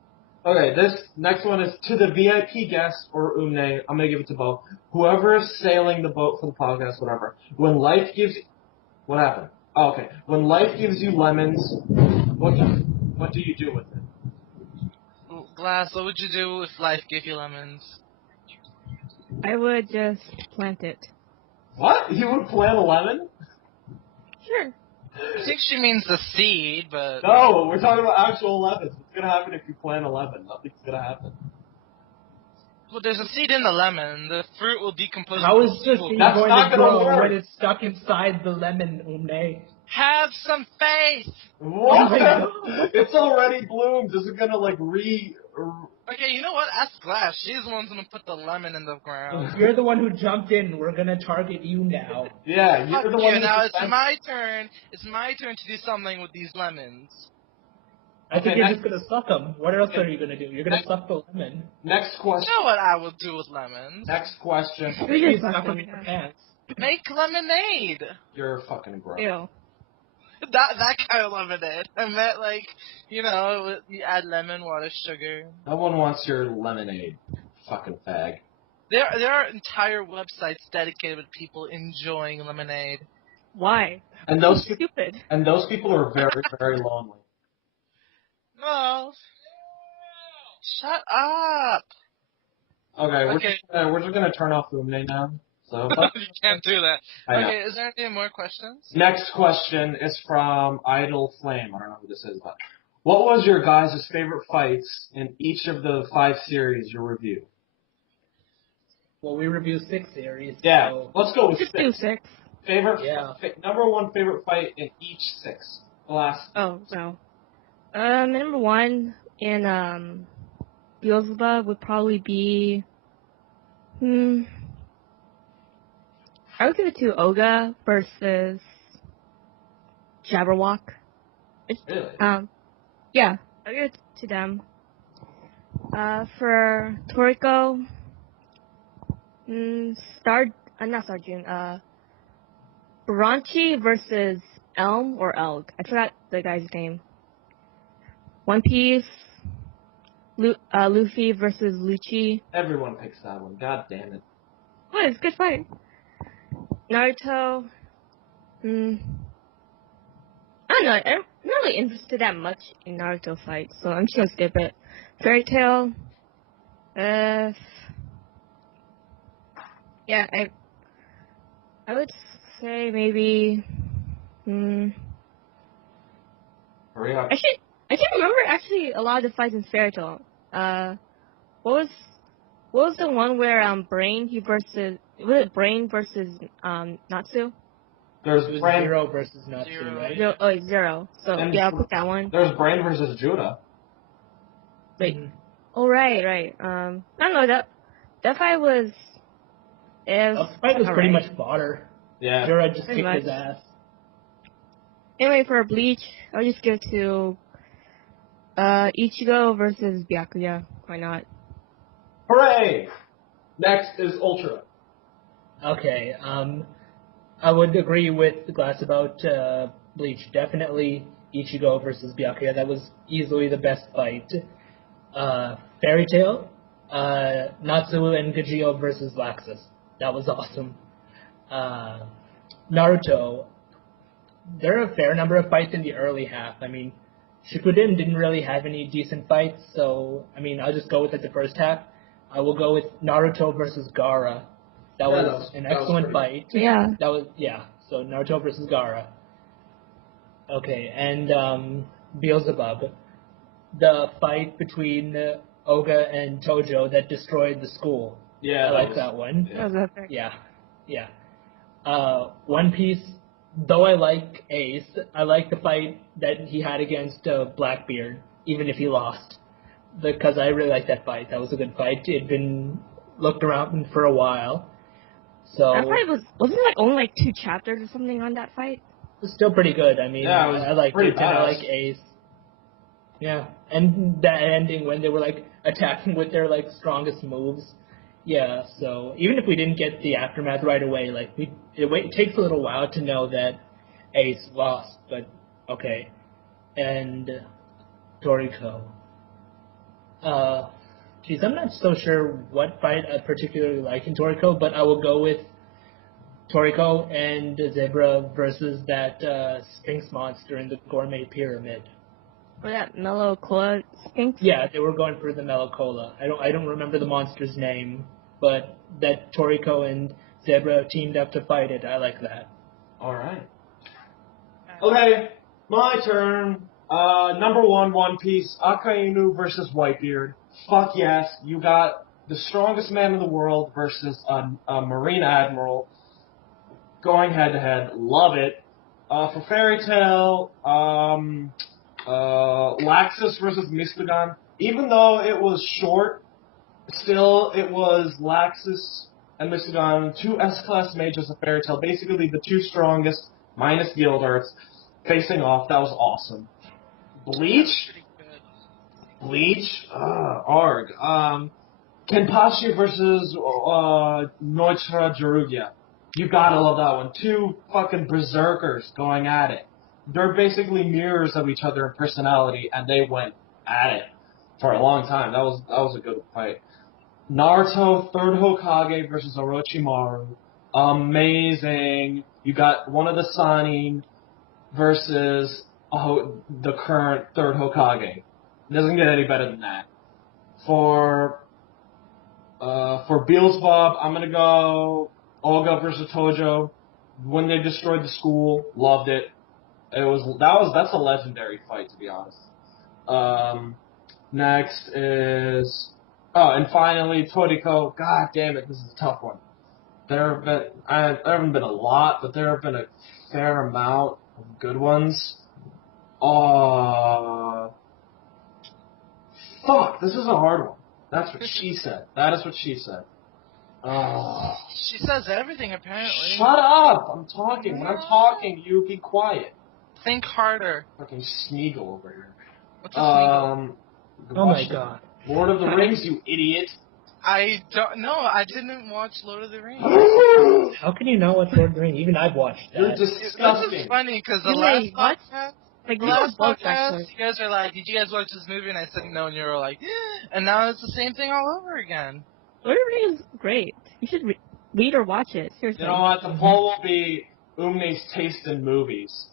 Okay, this next one is to the VIP guest or Umne. I'm gonna give it to both. Whoever is sailing the boat for the podcast, whatever. When life gives, what happened? Oh, okay. When life gives you lemons, what do you do with it? Glass, what would you do if life gave you lemons? I would just plant it. What? You would plant a lemon? Sure. I think she means the seed, but... No, we're talking about actual lemons. What's gonna happen if you plant a lemon? Nothing's gonna happen. Well, there's a seed in the lemon. The fruit will decompose. How is the Will- seed That's going not to gonna grow work. when it's stuck inside the lemon, Umne? Have some faith! What? It's already bloomed. Is it gonna like Okay, you know what? Ask Glass. She's the one who's gonna put the lemon in the ground. You're the one who jumped in. We're gonna target you now. Yeah, you're the one. Now who's it's my turn. It's my turn to do something with these lemons. I think Okay, you're next- just gonna suck them. What else are you gonna do? You're gonna Next- suck the lemon. Next You question. know what I will do with lemons? Next question. We You just suck suck them them. in your pants. Make lemonade. You're fucking gross. Ew. That kind of lemonade. I meant like, you know, you add lemon, water, sugar. No one wants your lemonade. Fucking fag. There are entire websites dedicated to people enjoying lemonade. Why? And those Stupid. people are very, very lonely. No. Shut up! Okay, Okay. we're just gonna turn off Lumine now. So You can't do that. I know. Okay, is there any more questions? Next question is from Idle Flame. I don't know who this is, but what was your guys' favorite fights in each of the 5 series you reviewed? Well, we reviewed 6 series. Yeah, So let's go with Just 6. do 6. Favorite, Yeah. number 1 favorite fight in each 6. The last. Oh, no. Number 1 in, Beelzebub would probably be, I would give it to Oga versus Jabberwock. Really? Yeah, I'll give it to them. For Toriko, not Starjun, Baranchi versus Elm or Elg. I forgot the guy's name. One Piece, Luffy versus Lucci. Everyone picks that one. God damn it. What? It's a good fight. Naruto, I don't know. I'm not really interested that much in Naruto fights, so I'm just gonna skip it. Fairy Tail, yeah, I would say maybe, Hurry up. I can't remember actually a lot of the fights in Fairy Tail. What was the one where Brain Brain versus Natsu? There's it was Brain. 0 versus Natsu, Zero. right? No, oh, it's 0. So And yeah, I'll put that one. There's Brain versus Judah. Wait. Mhm. Oh right. I don't know that fight was. The fight was pretty alright. much fodder. Yeah. Jura just Pretty kicked his much. ass. Anyway, for Bleach, I'll just give it to Ichigo versus Byakuya. Why not? Hooray! Next is Ultra. Okay, I would agree with the Glass about Bleach. Definitely Ichigo versus Byakuya. That was easily the best fight. Fairy Tail, Natsu and Gajio versus Laxus. That was awesome. Naruto, there are a fair number of fights in the early half. I mean, Shippuden didn't really have any decent fights, so, I mean, I'll just go with it the first half. I will go with Naruto versus Gaara. That was an excellent fight. Yeah. So Naruto versus Gaara. Okay, and Beelzebub. The fight between Oga and Tojo that destroyed the school. Yeah. I like that one. Yeah. That was epic. Yeah. One Piece, though I like Ace, I like the fight that he had against Blackbeard, even if he lost. Because I really like that fight. That was a good fight. It had been looked around for a while. So That fight wasn't it like only like 2 chapters or something on that fight? it was still pretty good. I mean, Yeah, it was I like pretty it, and I badass. like Ace. Yeah, and that ending when they were like attacking with their like strongest moves. Yeah, so even if we didn't get the aftermath right away, like it takes a little while to know that Ace lost, but okay. And Toriko. Geez, I'm not so sure what fight I particularly like in Toriko, but I will go with Toriko and Zebra versus that Sphinx monster in the Gourmet Pyramid. Or that Mellow Cola Sphinx? Yeah, they were going for the Melocola. I don't remember the monster's name, but that Toriko and Zebra teamed up to fight it. I like that. Alright. Okay, my turn. Number 1, One Piece, Akainu versus Whitebeard. Fuck yes, you got the strongest man in the world versus a Marine Admiral going head to head. Love it. For Fairy Tail, Laxus versus Mystagon. Even though it was short, still it was Laxus and Mystagon, 2 S-class mages of Fairy Tail, basically the 2 strongest, minus Guildarts, facing off. That was awesome. Bleach? Arg. Kenpachi versus Neutra Gerugia. You gotta love that one. 2 fucking berserkers going at it. They're basically mirrors of each other in personality, and they went at it for a long time. That was a good fight. Naruto, 3rd Hokage versus Orochimaru. Amazing. You got one of the Sannin versus the current 3rd Hokage. It doesn't get any better than that. For Beelzebub, I'm gonna go Olga versus Tojo. When they destroyed the school, loved it. That's a legendary fight, to be honest. Next is and finally Toriko. God damn it, this is a tough one. There haven't been a lot, but there have been a fair amount of good ones. Fuck, this is a hard one. That's what she said. That is what she said. She says everything, apparently. Shut up! I'm talking. When I'm talking, you be quiet. Think harder. Fucking Smeagol over here. What's a Smeagol? Oh my god. Lord of the Rings, you idiot. I don't know. I didn't watch Lord of the Rings. How can you know what's Lord of the Rings? Even I've watched that. You're This disgusting. is funny because the Really? last What? podcast, Like, the we last both podcast, actually. you guys are like, "Did you guys watch this movie?" And I said no, and you were like, and now it's the same thing all over again. Lord of the Rings is great. You should read or watch it. Seriously. You know what? The poll will be Umne's taste in movies.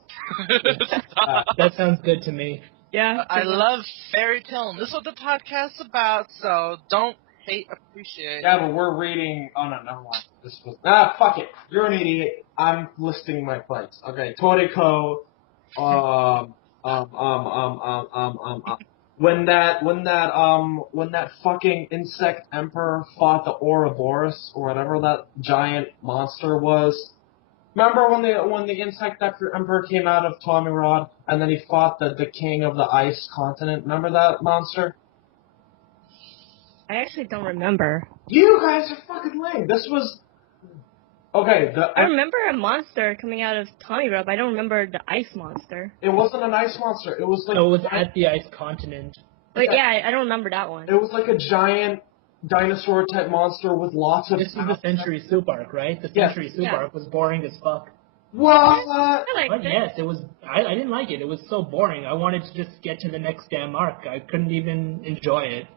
That sounds good to me. Yeah. I love fairy tale, and this is what the podcast's about. So don't hate, appreciate. Yeah, but we're reading. Oh no, never mind. This was fuck it. You're an idiot. I'm listing my fights. Okay, Toriko. When that fucking insect emperor fought the Ouroboros or whatever that giant monster was. Remember when the insect emperor came out of Tommy Rod and then he fought the king of the ice continent? Remember that monster? I actually don't remember. You guys are fucking lame. This was okay. I remember a monster coming out of Tommy Rub. I don't remember the ice monster. It wasn't an ice monster. It was like So it was at the ice continent. But yeah, I don't remember that one. it was like a giant dinosaur type monster with lots of. This is the Century Soup arc, right? The Yeah. Century Soup arc was boring as fuck. What? I liked But it. yes, it was. I didn't like it. It was so boring. I wanted to just get to the next damn arc. I couldn't even enjoy it.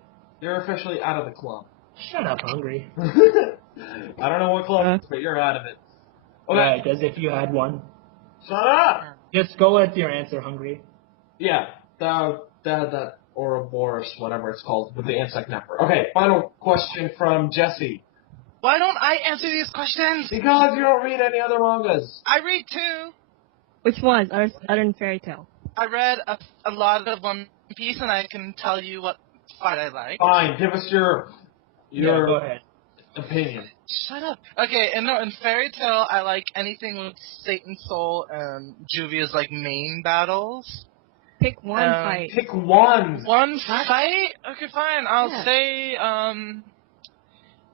You're officially out of the club. Shut up, Hungry. I don't know what club it is, but you're out of it. Okay. Right, as if you had one. Shut up! Just go with your answer, Hungry. Yeah, that Ouroboros, whatever it's called, with the insect emperor. Okay, final question from Jesse. Why don't I answer these questions? Because you don't read any other mangas. I read too. Which ones? Other than Fairy Tale. I read a lot of One Piece, and I can tell you what fight I like. Fine, give us your Yeah, go ahead. opinion. Shut up. Okay, and no, in Fairy Tale, I like anything with Satan's Soul and Juvia's like main battles. Pick one fight. Pick one. One fight? Okay, fine. I'll Yeah. say,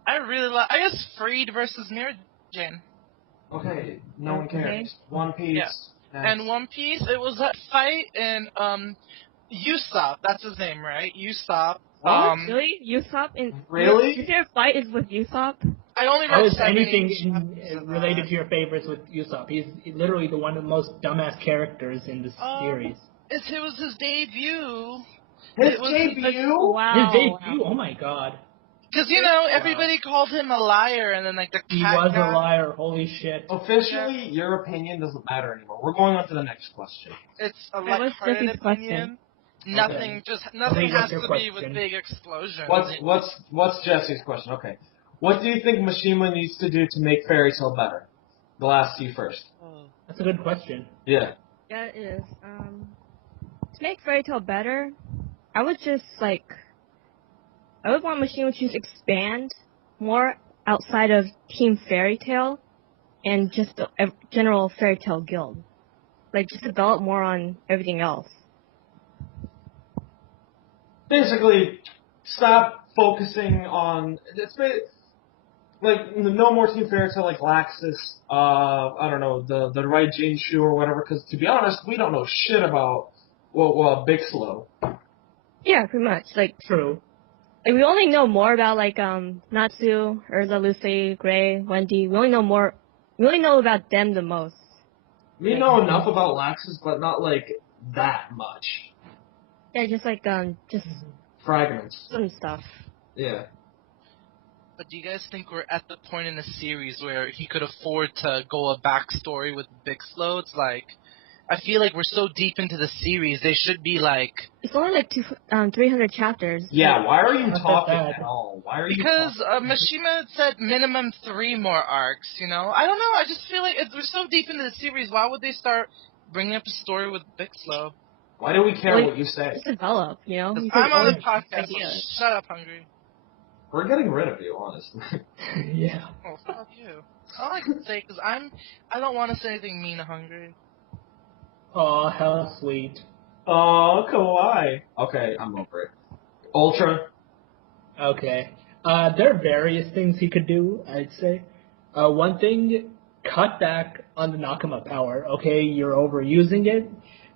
I really like, I guess Freed versus Mira Jane. Okay, no one cares. Okay. One Piece. Yeah. Next. And One Piece, it was that fight in, Usopp. That's his name, right? Usopp. What? Really? Usopp? Really? Your favorite fight is with Usopp? I only How read is 70 anything chapters of related that. to your favorites with Usopp? He's literally the one of the most dumbass characters in this series. It was his debut. His It was- debut? Wow. His debut? Oh my god. Because, you know, everybody called him a liar, and then, like, the He cat was a guy- liar, holy shit. Officially, your opinion doesn't matter anymore. We're going on to the next question. It's a what's lighthearted Jesse's question? opinion. Nothing, nothing What's has your to be with question? big explosions. What's Jesse's question? Okay. What do you think Mishima needs to do to make Fairy Tail better? They'll ask you first. That's a good question. Yeah. Yeah, it is. To make Fairy Tail better, I would just, I would want Machine to expand more outside of Team Fairy Tail and just the general Fairy Tail guild. Like, just develop more on everything else. Basically, stop focusing on no more Team Fairy Tail like Laxus. I don't know the right Jinshu or whatever. Because to be honest, we don't know shit about Big Slow. Yeah, pretty much. True. We only know more about Natsu, Urza, Lucy, Gray, Wendy. We only know about them the most. We know enough about Laxus, but not that much. Yeah, just Fragments. some stuff. Yeah. But do you guys think we're at the point in the series where he could afford to go a backstory with Big Slow? It's like, I feel like we're so deep into the series, they should be like... It's only like 300 chapters. Yeah, why are you Not talking that bad. at all? Why are you Because talking? Mishima said minimum 3 more arcs, you know? I don't know, I just feel like if we're so deep into the series, why would they start bringing up a story with Bixlow? Why do we care Like, what you say? Just develop, you know? 'Cause You could I'm on the always podcast, ideas. so shut up, Hungry. We're getting rid of you, honestly. Yeah. Oh, fuck you. All I can say, because I don't want to say anything mean to Hungry. Oh, how sweet. Oh, kawaii. Okay, I'm over it. Ultra. Okay. There are various things he could do, I'd say. One thing, cut back on the Nakama power. Okay, you're overusing it.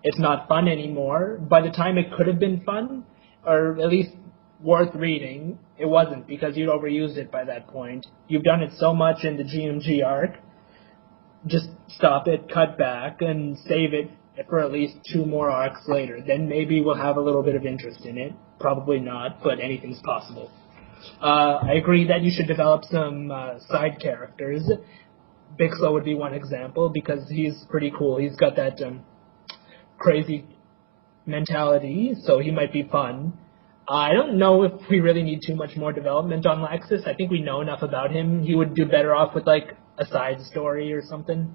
It's not fun anymore. By the time it could have been fun, or at least worth reading, it wasn't because you'd overused it by that point. You've done it so much in the GMG arc. Just stop it, cut back, and save it for at least 2 more arcs later. Then maybe we'll have a little bit of interest in it. Probably not, but anything's possible. I agree that you should develop some side characters. Bixlow would be one example because he's pretty cool. He's got that crazy mentality, so he might be fun. I don't know if we really need too much more development on Laxus. I think we know enough about him. He would do better off with like a side story or something.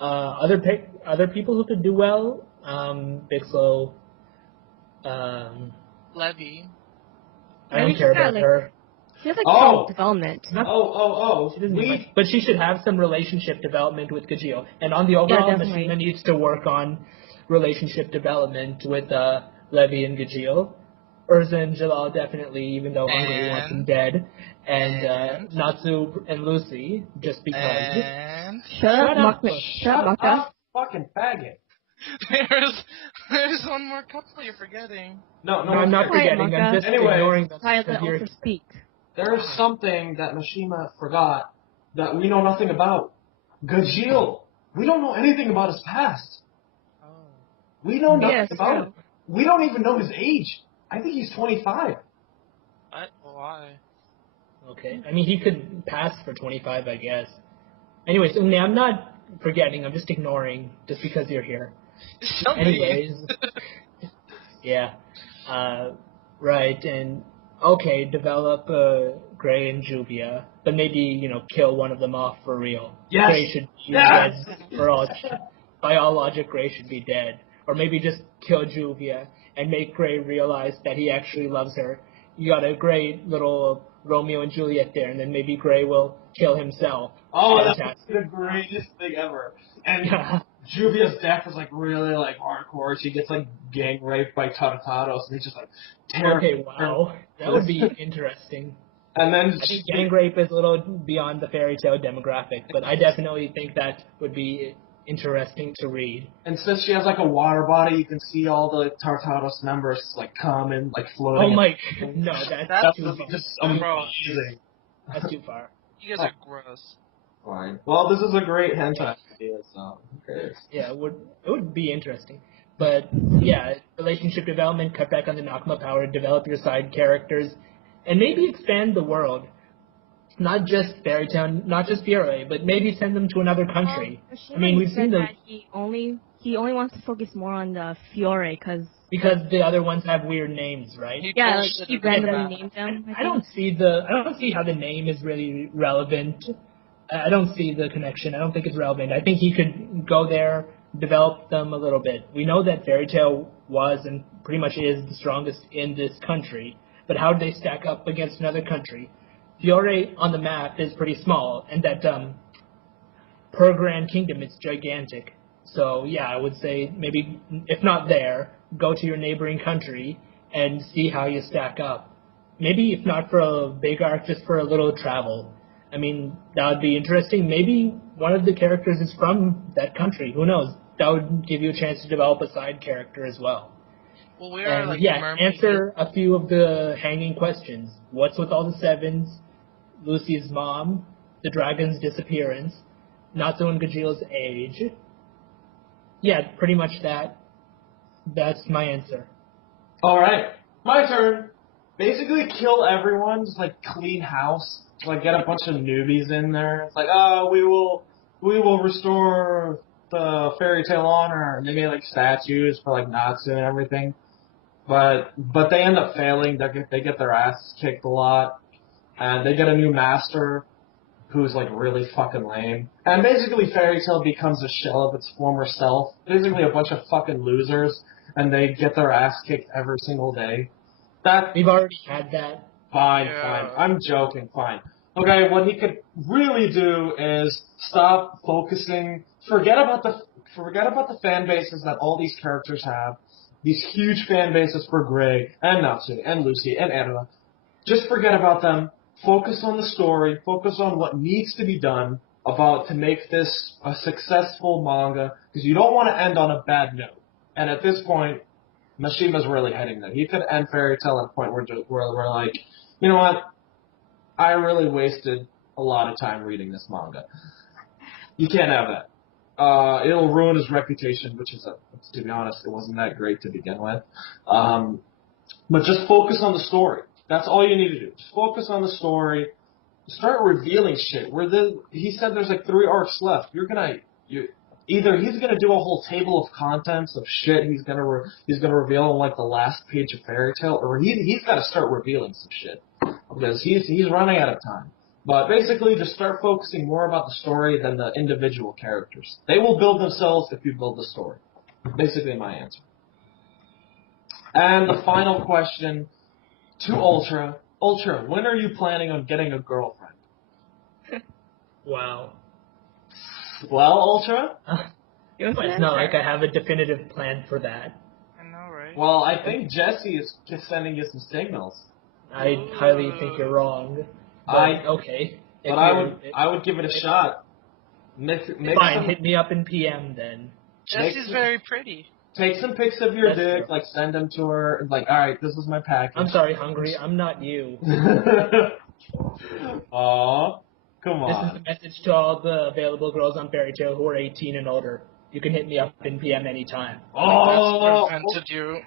Other people who could do well, Bixlow. Levy. I don't Maybe care she's got, about like, her. She has like Oh! development. Not- She doesn't need much, but she should have some relationship development with Gajeel. And on the overall, definitely. Mishima needs to work on relationship development with Levi and Gajeel. Urza and Jalal definitely, even though Hungry wants them dead. And Natsu and Lucy, just because. And Shut up, Maka. Fucking faggot. there's one more couple you're forgetting. No, No, I'm not Quiet, forgetting. I'm Maka. just Anyway, ignoring them. Try to because you're- also speak. There's something that Mishima forgot that we know nothing about. Gajeel. We don't know anything about his past. Oh. We know nothing Yes, about true. it. We don't even know his age. I think he's 25. Why? Okay. I mean, he could pass for 25, I guess. Anyways, I mean, I'm not forgetting. I'm just ignoring just because you're here. So Anyways. Yeah. Right. And, okay, develop Gray and Juvia. But maybe, kill one of them off for real. Yes. Gray should be Yes. dead for all. By all logic, Gray should be dead. Or maybe just kill Juvia and make Gray realize that he actually loves her. You got a great little Romeo and Juliet there, and then maybe Gray will kill himself. Oh, that's Fantastic. the greatest thing ever. And Yeah. Juvia's death is like really like hardcore. She gets like gang raped by Tartaros, and he's just like Okay, terrible. wow. That would be interesting. And then I think gang rape is a little beyond the fairy tale demographic, but I definitely think that would be interesting to read. and since she has like a water body, you can see all the Tartaros members like come and like floating. Oh my, no, That that's too would be far. just Bro. amazing. That's too far. You guys are gross. Fine. Well, this is a great hentai idea, so who cares? Yeah, it would be interesting. But yeah, relationship development, cut back on the Nakama power, develop your side characters, and maybe expand the world. Not just Fairytown, not just Fiore, but maybe send them to another country. I mean, we've seen those that he only wants to focus more on the Fiore because the other ones have weird names, right? yeah, bullshitted he about randomly that. named them. I don't see how the name is really relevant. I don't see the connection. I don't think it's relevant. I think he could go there, develop them a little bit. We know that Fairy Tail was and pretty much is the strongest in this country, but how do they stack up against another country? Fiore on the map is pretty small, and that per Grand Kingdom it's gigantic. So yeah, I would say maybe if not there, go to your neighboring country and see how you stack up. Maybe if not for a big arc, just for a little travel. I mean, that would be interesting. Maybe one of the characters is from that country. Who knows? That would give you a chance to develop a side character as well. Well, we are And like yeah, mermaid. answer a few of the hanging questions. What's with all the sevens? Lucy's mom? The dragon's disappearance? Natsu and Gajeel's age? Yeah, pretty much that. That's my answer. All right, my turn. Basically, kill everyone. Just like clean house. Like get a bunch of newbies in there. It's like, oh, we will restore the fairy tale honor, and they made like statues for like Natsu and everything. But they end up failing. They get their asses kicked a lot, and they get a new master who's like really fucking lame. And basically, Fairy Tail becomes a shell of its former self. Basically, a bunch of fucking losers, and they get their ass kicked every single day. We've already had that. Fine. I'm joking. Fine. Okay, what he could really do is stop focusing. Forget about the fan bases that all these characters have. These huge fan bases for Grey and Natsu and Lucy and Erla. Just forget about them. Focus on the story. Focus on what needs to be done to make this a successful manga, because you don't want to end on a bad note. And at this point, Mashima's really heading there. He could end Fairy Tail at a point where we're like, you know what? I really wasted a lot of time reading this manga. You can't have that. It'll ruin his reputation, which is, to be honest, it wasn't that great to begin with. But just focus on the story. That's all you need to do. Just focus on the story. Start revealing shit. He said there's like 3 arcs left. Either he's gonna do a whole table of contents of shit he's gonna reveal on like the last page of Fairy Tail, or he's gotta start revealing some shit because he's running out of time. But basically, just start focusing more about the story than the individual characters. They will build themselves if you build the story. Basically, my answer. And the final question to Ultra. Ultra, when are you planning on getting a girlfriend? Wow. Well, Ultra? It's not like I have a definitive plan for that. I know, right? Well, I think Jesse is sending you some signals. I highly think you're wrong. Okay. But I would give it a shot. Fine, hit me up in PM then. Jesse's very pretty. Take some pics of your That's dick, true. like send them to her, and like, alright, this is my package. I'm sorry, Hungry. I'm not you. Aw, come This is on. a message to all the available girls on Fairy Tail who are 18 and older. You can hit me up in PM anytime. Oh, Prevented you.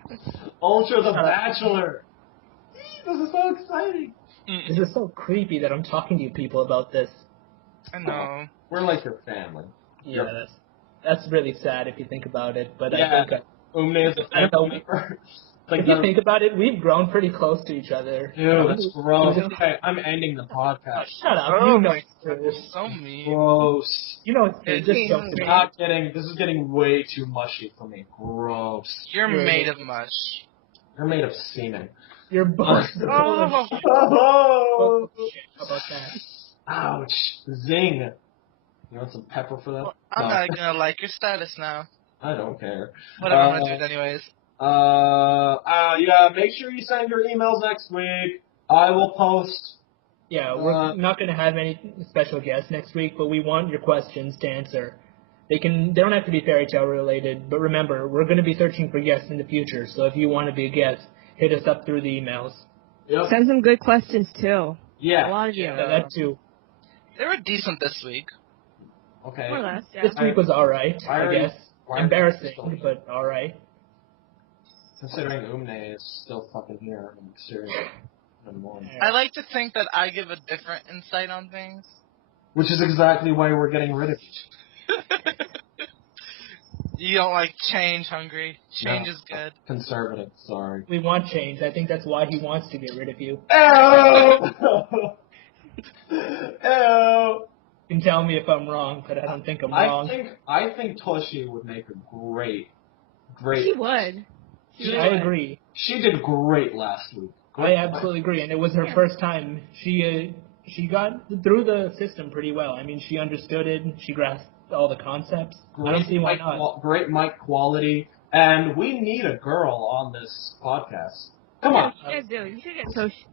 Ultra the Bachelor. This is so exciting. This is so creepy that I'm talking to you people about this. I know. We're like your family. Yeah, that's really sad if you think about it. But Yeah. I think Umne is a I don't know. family member. Like if you think about it, we've grown pretty close to each other. dude, that's gross. Okay, I'm ending the podcast. Shut up. Oh you know my it's god, true. you're so mean. Gross. You know it's true. It's Just don't do it. Not kidding. This is getting way too mushy for me. Gross. You're You're made an of mush. You're made of semen. Your bones are full of Oh, Oh. shit. How about that? Ouch. Zing. You want some pepper for that? well, I'm No. not gonna like your status now. I don't care. Whatever, I'm gonna do it anyways. Yeah, make sure you send your emails next week. I will post. Yeah, we're not going to have any special guests next week, but we want your questions to answer. They don't have to be Fairy Tail related, but remember, we're going to be searching for guests in the future, so if you want to be a guest, hit us up through the emails. Yep. Send some good questions too. Yeah. A lot of you. Yeah, that too. They were decent this week. Okay. More or less, yeah. This week was alright, Why I are you- guess. why are you Embarrassing, still- but alright. Considering Umne is still fucking here, I'm serious. I like to think that I give a different insight on things. Which is exactly why we're getting rid of you. You don't like change, Hungry. Change No. is good. Conservative, sorry. We want change. I think that's why he wants to get rid of you. Ew! Ew! You can tell me if I'm wrong, but I don't think I'm wrong. I think Toshi would make a great. He would. I agree. She did great last week. I absolutely agree, and it was her first time. She got through the system pretty well. I mean, she understood it. She grasped all the concepts. I don't see why not. Great mic quality, and we need a girl on this podcast. Come on, You guys do. You should get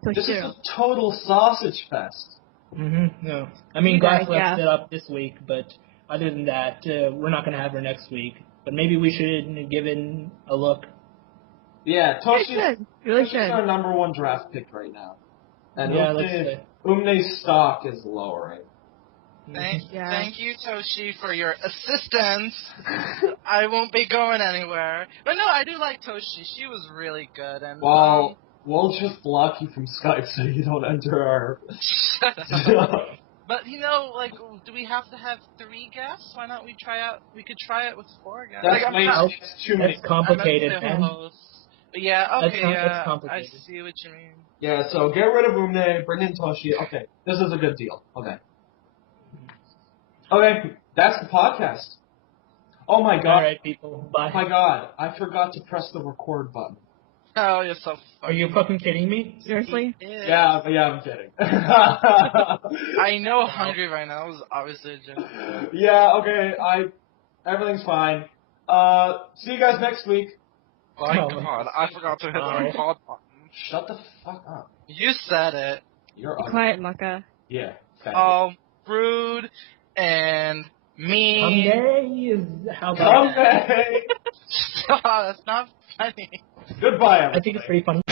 this is Toshiro. a total sausage fest. No. I mean, You guys, Glass left yeah. it up this week, but other than that, we're not going to have her next week. But maybe we should give it a look. Yeah, You Toshi. should. Really Toshi's should. our number one draft pick right now, and Yeah, let's say. Umne's stock is lowering. Yeah. Thank you, Toshi, for your assistance. I won't be going anywhere. But no, I do like Toshi. She was really good. And Well, we'll just block you from Skype so you don't enter our. shut up. But like, do we have to have 3 guests? Why not we try out? We could try it with 4 guests. That's I'm way not- too many. That's complicated, I'm not the man. host. But yeah, okay, That's yeah, I complicated. see what you mean. Yeah, so get rid of Umne, bring in Toshi. Okay, this is a good deal. Okay, that's the podcast. Oh my god. All right, people. Bye. Oh my god, I forgot to press the record button. Oh, you're so Are you fucking kidding me? Seriously? Yeah, I'm kidding. I know hungry right now. It was obviously a joke. Yeah, okay, everything's fine. See you guys next week. My Oh, God, I forgot to hit the Bye. record button. Shut the fuck up. You said it. You're Be ugly. quiet, Maka. Yeah, faggot. Rude and mean. Someday is how about that? Someday. Stop, that's not funny. Goodbye, I think it's pretty funny.